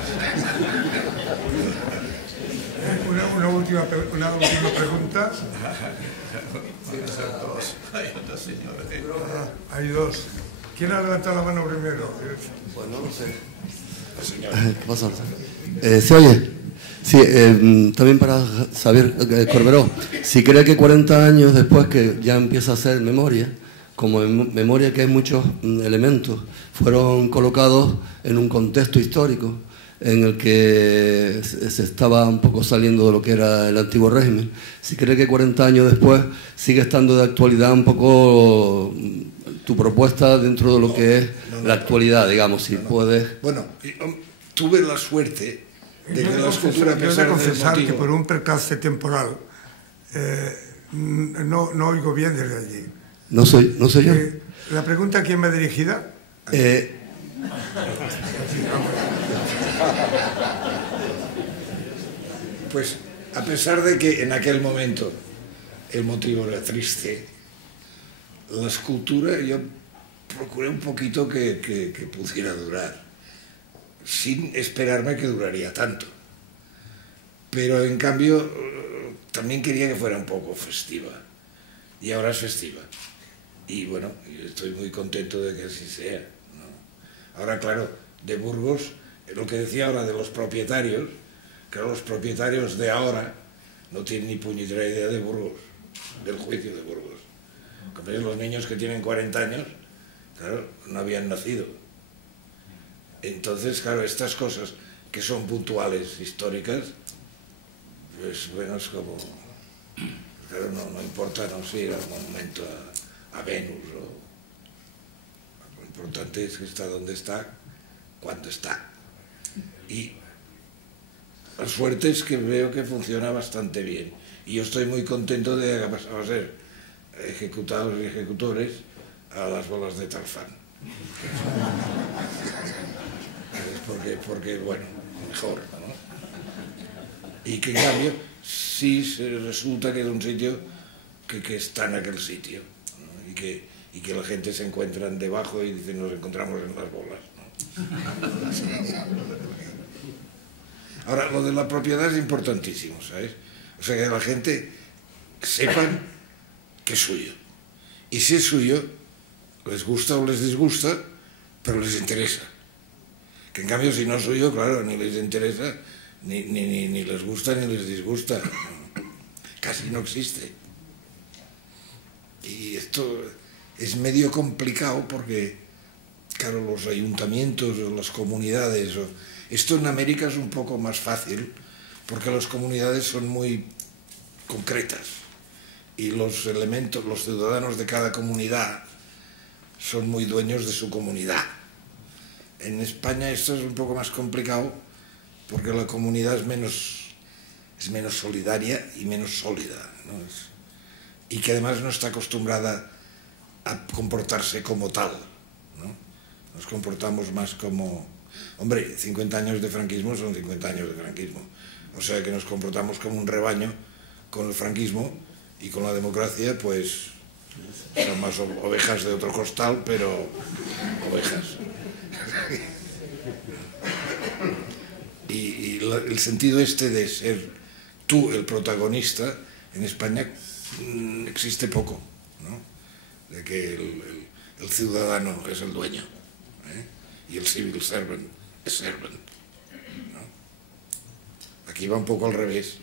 Una última pregunta. Hay dos. ¿Quién ha levantado la mano primero? Bueno, no sé. ¿Qué pasa? ¿Se oye? Sí, también para saber, Corberó, si cree que 40 años después que ya empieza a hacer memoria, como en memoria que hay muchos elementos, fueron colocados en un contexto histórico en el que se estaba un poco saliendo de lo que era el antiguo régimen, si cree que 40 años después sigue estando de actualidad un poco tu propuesta dentro de lo que es la actualidad, digamos, si puedes... Bueno, tuve la suerte de que la escultura, a pesar de confesar del motivo... que por un percance temporal no oigo bien desde allí. No soy yo. ¿La pregunta a quién me dirigida? Pues a pesar de que en aquel momento el motivo era triste, la escultura yo procuré un poquito que pudiera durar, sin esperarme que duraría tanto. Pero en cambio también quería que fuera un poco festiva, y ahora es festiva. Y bueno, yo estoy muy contento de que así sea, ¿no? Ahora, claro, de Burgos, lo que decía ahora de los propietarios, claro, los propietarios de ahora no tienen ni puñetera idea de Burgos, del juicio de Burgos. Como ves, los niños que tienen 40 años, claro, no habían nacido. Entonces, claro, estas cosas que son puntuales, históricas, pues bueno, es como... Claro, no importa, no sé, ir al monumento a Venus, lo importante es que está donde está, cuando está. Y la suerte es que veo que funciona bastante bien. Y yo estoy muy contento de que haya pasado a ser ejecutados y ejecutores a las bolas de Tarzán. Porque bueno, mejor, ¿no? Y que en cambio sí resulta que es un sitio que está en aquel sitio, ¿no? y que la gente se encuentra debajo y dice nos encontramos en las bolas, ¿no? Ahora, lo de la propiedad es importantísimo, ¿sabes? O sea, que la gente sepan que es suyo. Y si es suyo, les gusta o les disgusta, pero les interesa. Que en cambio, si no es suyo, claro, ni les interesa, ni les gusta, ni les disgusta. Casi no existe. Y esto es medio complicado porque, claro, los ayuntamientos o las comunidades... Esto en América es un poco más fácil porque las comunidades son muy concretas y los elementos, los ciudadanos de cada comunidad son muy dueños de su comunidad. En España esto es un poco más complicado porque la comunidad es menos solidaria y menos sólida, ¿no? Y que además no está acostumbrada a comportarse como tal, ¿no? Nos comportamos más como... Hombre, 50 años de franquismo son 50 años de franquismo. O sea que nos comportamos como un rebaño con el franquismo y con la democracia, pues son más ovejas de otro costal, pero ovejas. Y el sentido este de ser tú el protagonista en España existe poco, ¿no? De que el ciudadano es el dueño, ¿eh? Y el civil servant es servant, ¿no? Aquí va un poco al revés.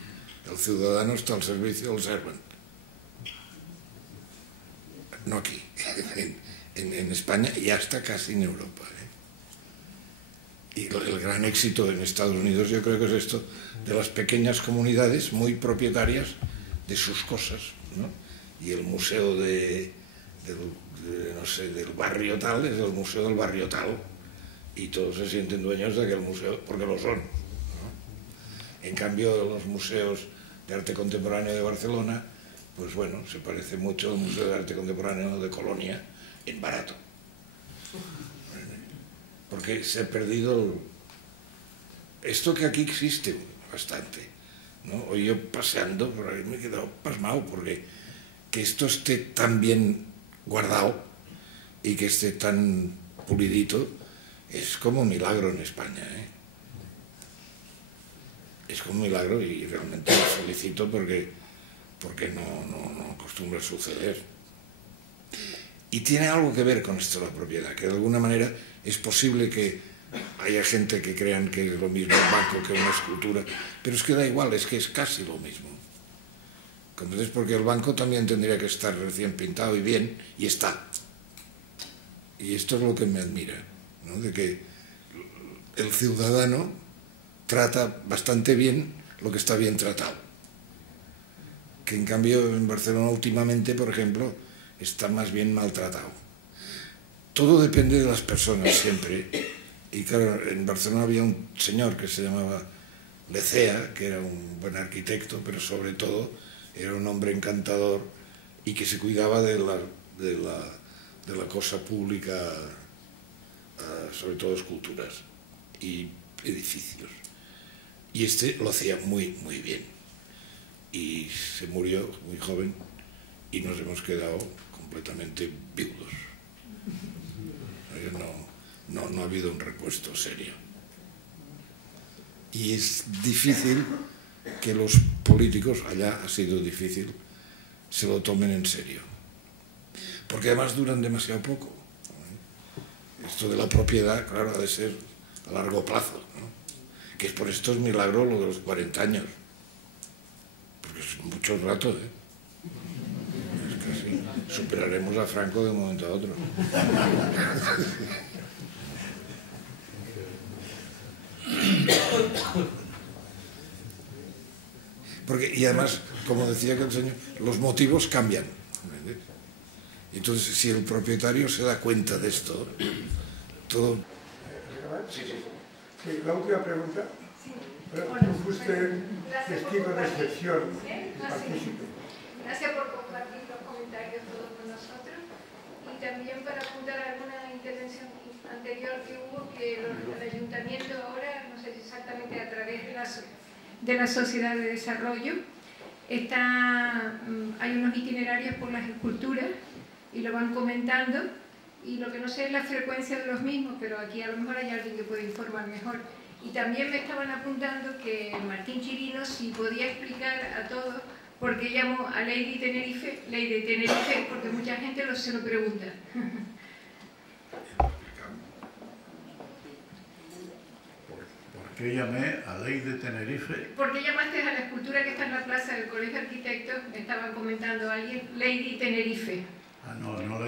El ciudadano está al servicio del servant. No aquí, en España y hasta casi en Europa, ¿eh? Y el gran éxito en Estados Unidos yo creo que es esto de las pequeñas comunidades muy propietarias de sus cosas, ¿no? Y el museo no sé, del barrio tal es el museo del barrio tal y todos se sienten dueños de aquel museo porque lo son, ¿no? En cambio los museos de arte contemporáneo de Barcelona, pues bueno, se parece mucho al Museo de Arte Contemporáneo de Colonia en barato, porque se ha perdido esto que aquí existe bastante, ¿no? Hoy yo paseando por ahí me he quedado pasmado porque que esto esté tan bien guardado y que esté tan pulidito es como un milagro en España, ¿eh? Es como un milagro y realmente lo felicito porque no acostumbra a suceder. Y tiene algo que ver con esto de la propiedad, que de alguna manera es posible que haya gente que crean que es lo mismo un banco que una escultura, pero es que da igual, es que es casi lo mismo. Entonces, porque el banco también tendría que estar recién pintado y bien, y está. Y esto es lo que me admira, ¿no? De que el ciudadano trata bastante bien lo que está bien tratado. Que en cambio en Barcelona últimamente, por ejemplo, está más bien maltratado. Todo depende de las personas siempre. Y claro, en Barcelona había un señor que se llamaba Lecea, que era un buen arquitecto, pero sobre todo era un hombre encantador y que se cuidaba de la cosa pública, sobre todo esculturas y edificios. Y este lo hacía muy, muy bien. Y se murió muy joven y nos hemos quedado completamente viudos. No ha habido un repuesto serio. Y es difícil que los políticos, allá ha sido difícil, se lo tomen en serio. Porque además duran demasiado poco. Esto de la propiedad, claro, ha de ser a largo plazo, ¿no? Que es por esto es milagro lo de los 40 años. Porque es mucho rato, ¿eh? Es casi, superaremos a Franco de un momento a otro. Porque, y además, como decía que el señor, los motivos cambian. Entonces, si el propietario se da cuenta de esto, todo... Sí, la última pregunta. Tú fuiste testigo de excepción, partícipe. Gracias por compartir los comentarios todos con nosotros y también para apuntar a alguna intervención anterior que hubo, que el ayuntamiento ahora, no sé si exactamente a través de la sociedad de desarrollo, hay unos itinerarios por las esculturas y lo van comentando y lo que no sé es la frecuencia de los mismos, pero aquí a lo mejor hay alguien que puede informar mejor. Y también me estaban apuntando que Martín Chirino si podía explicar a todos por qué llamó a Lady Tenerife porque mucha gente se lo pregunta. ¿Por qué llamé a Lady Tenerife? ¿Por qué llamaste a la escultura que está en la plaza del Colegio de Arquitectos? Me estaban comentando alguien, Lady Tenerife. Ah, no lo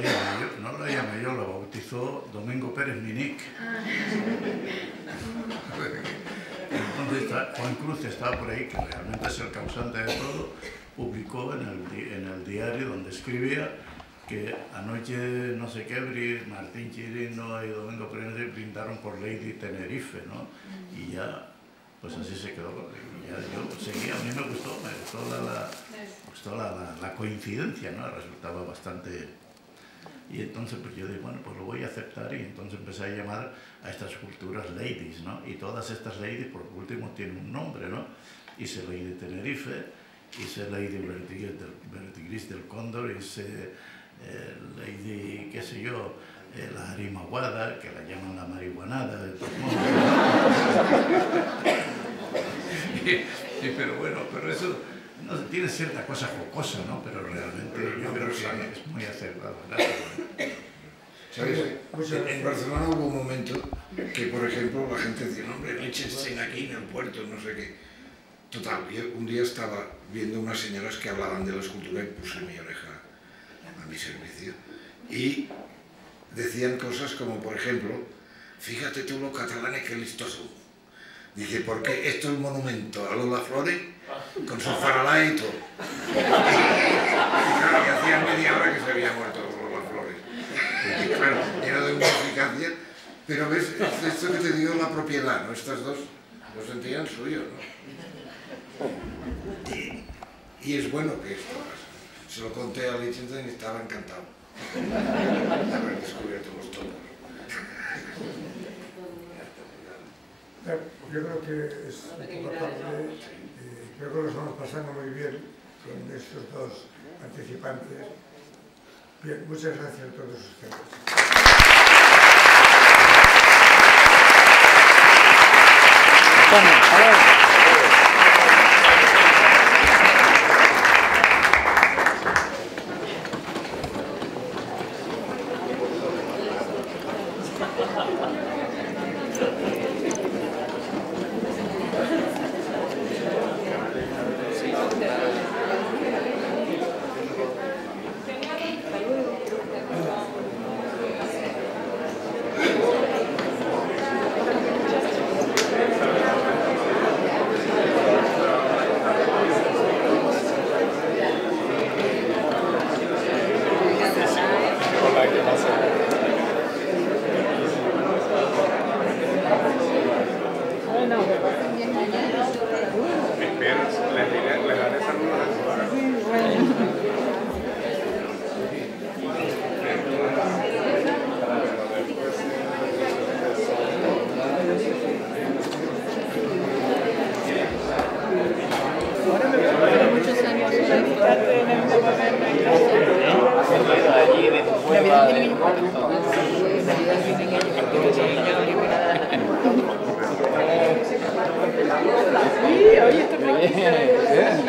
llamé yo, lo bautizó Domingo Pérez Minic. Entonces Juan Cruz estaba por ahí, que realmente es el causante de todo, publicó en el diario donde escribía que anoche no sé qué, Martín Chirino y Domingo Pérez Minic brindaron por Lady Tenerife, ¿no? Y ya, pues así se quedó. Y ya yo seguía, a mí me gustó la coincidencia, ¿no? Resultaba bastante... Y entonces pues yo dije, bueno, pues lo voy a aceptar, y entonces empecé a llamar a estas esculturas ladies, ¿no? Y todas estas ladies por último tienen un nombre, ¿no? Hice Lady Tenerife, hice Lady Vertigris del Cóndor, hice Lady, qué sé yo, la Arimaguada, que la llaman la marihuanada de todo el mundo. Pero bueno, pero eso... No, tiene cierta cosa jocosa, ¿no? Pero realmente yo creo que es muy acertado. ¿Sabes? En Barcelona hubo un momento que, por ejemplo, la gente decía, no, hombre, échense aquí en el puerto, no sé qué. Total, yo un día estaba viendo unas señoras que hablaban de la escultura y puse mi oreja a mi servicio. Y decían cosas como, por ejemplo, fíjate tú los catalanes qué listos son. Dice, porque esto es un monumento a Lola Flores con su faralá y todo. Y claro, y hacía media hora que se había muerto Lola Flores. Y claro, era de una eficacia. Pero ves, esto que te digo, la propiedad, ¿no? Estas dos lo sentían suyo, ¿no? Y es bueno que esto pase. Se lo conté a Lichtenstein y estaba encantado de haber descubierto los tonos. Yo creo que es importante, creo que lo estamos pasando muy bien con estos dos participantes. Bien, muchas gracias a todos ustedes.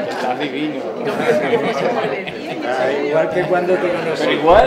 Está divino. Igual que cuando te conocí. Igual.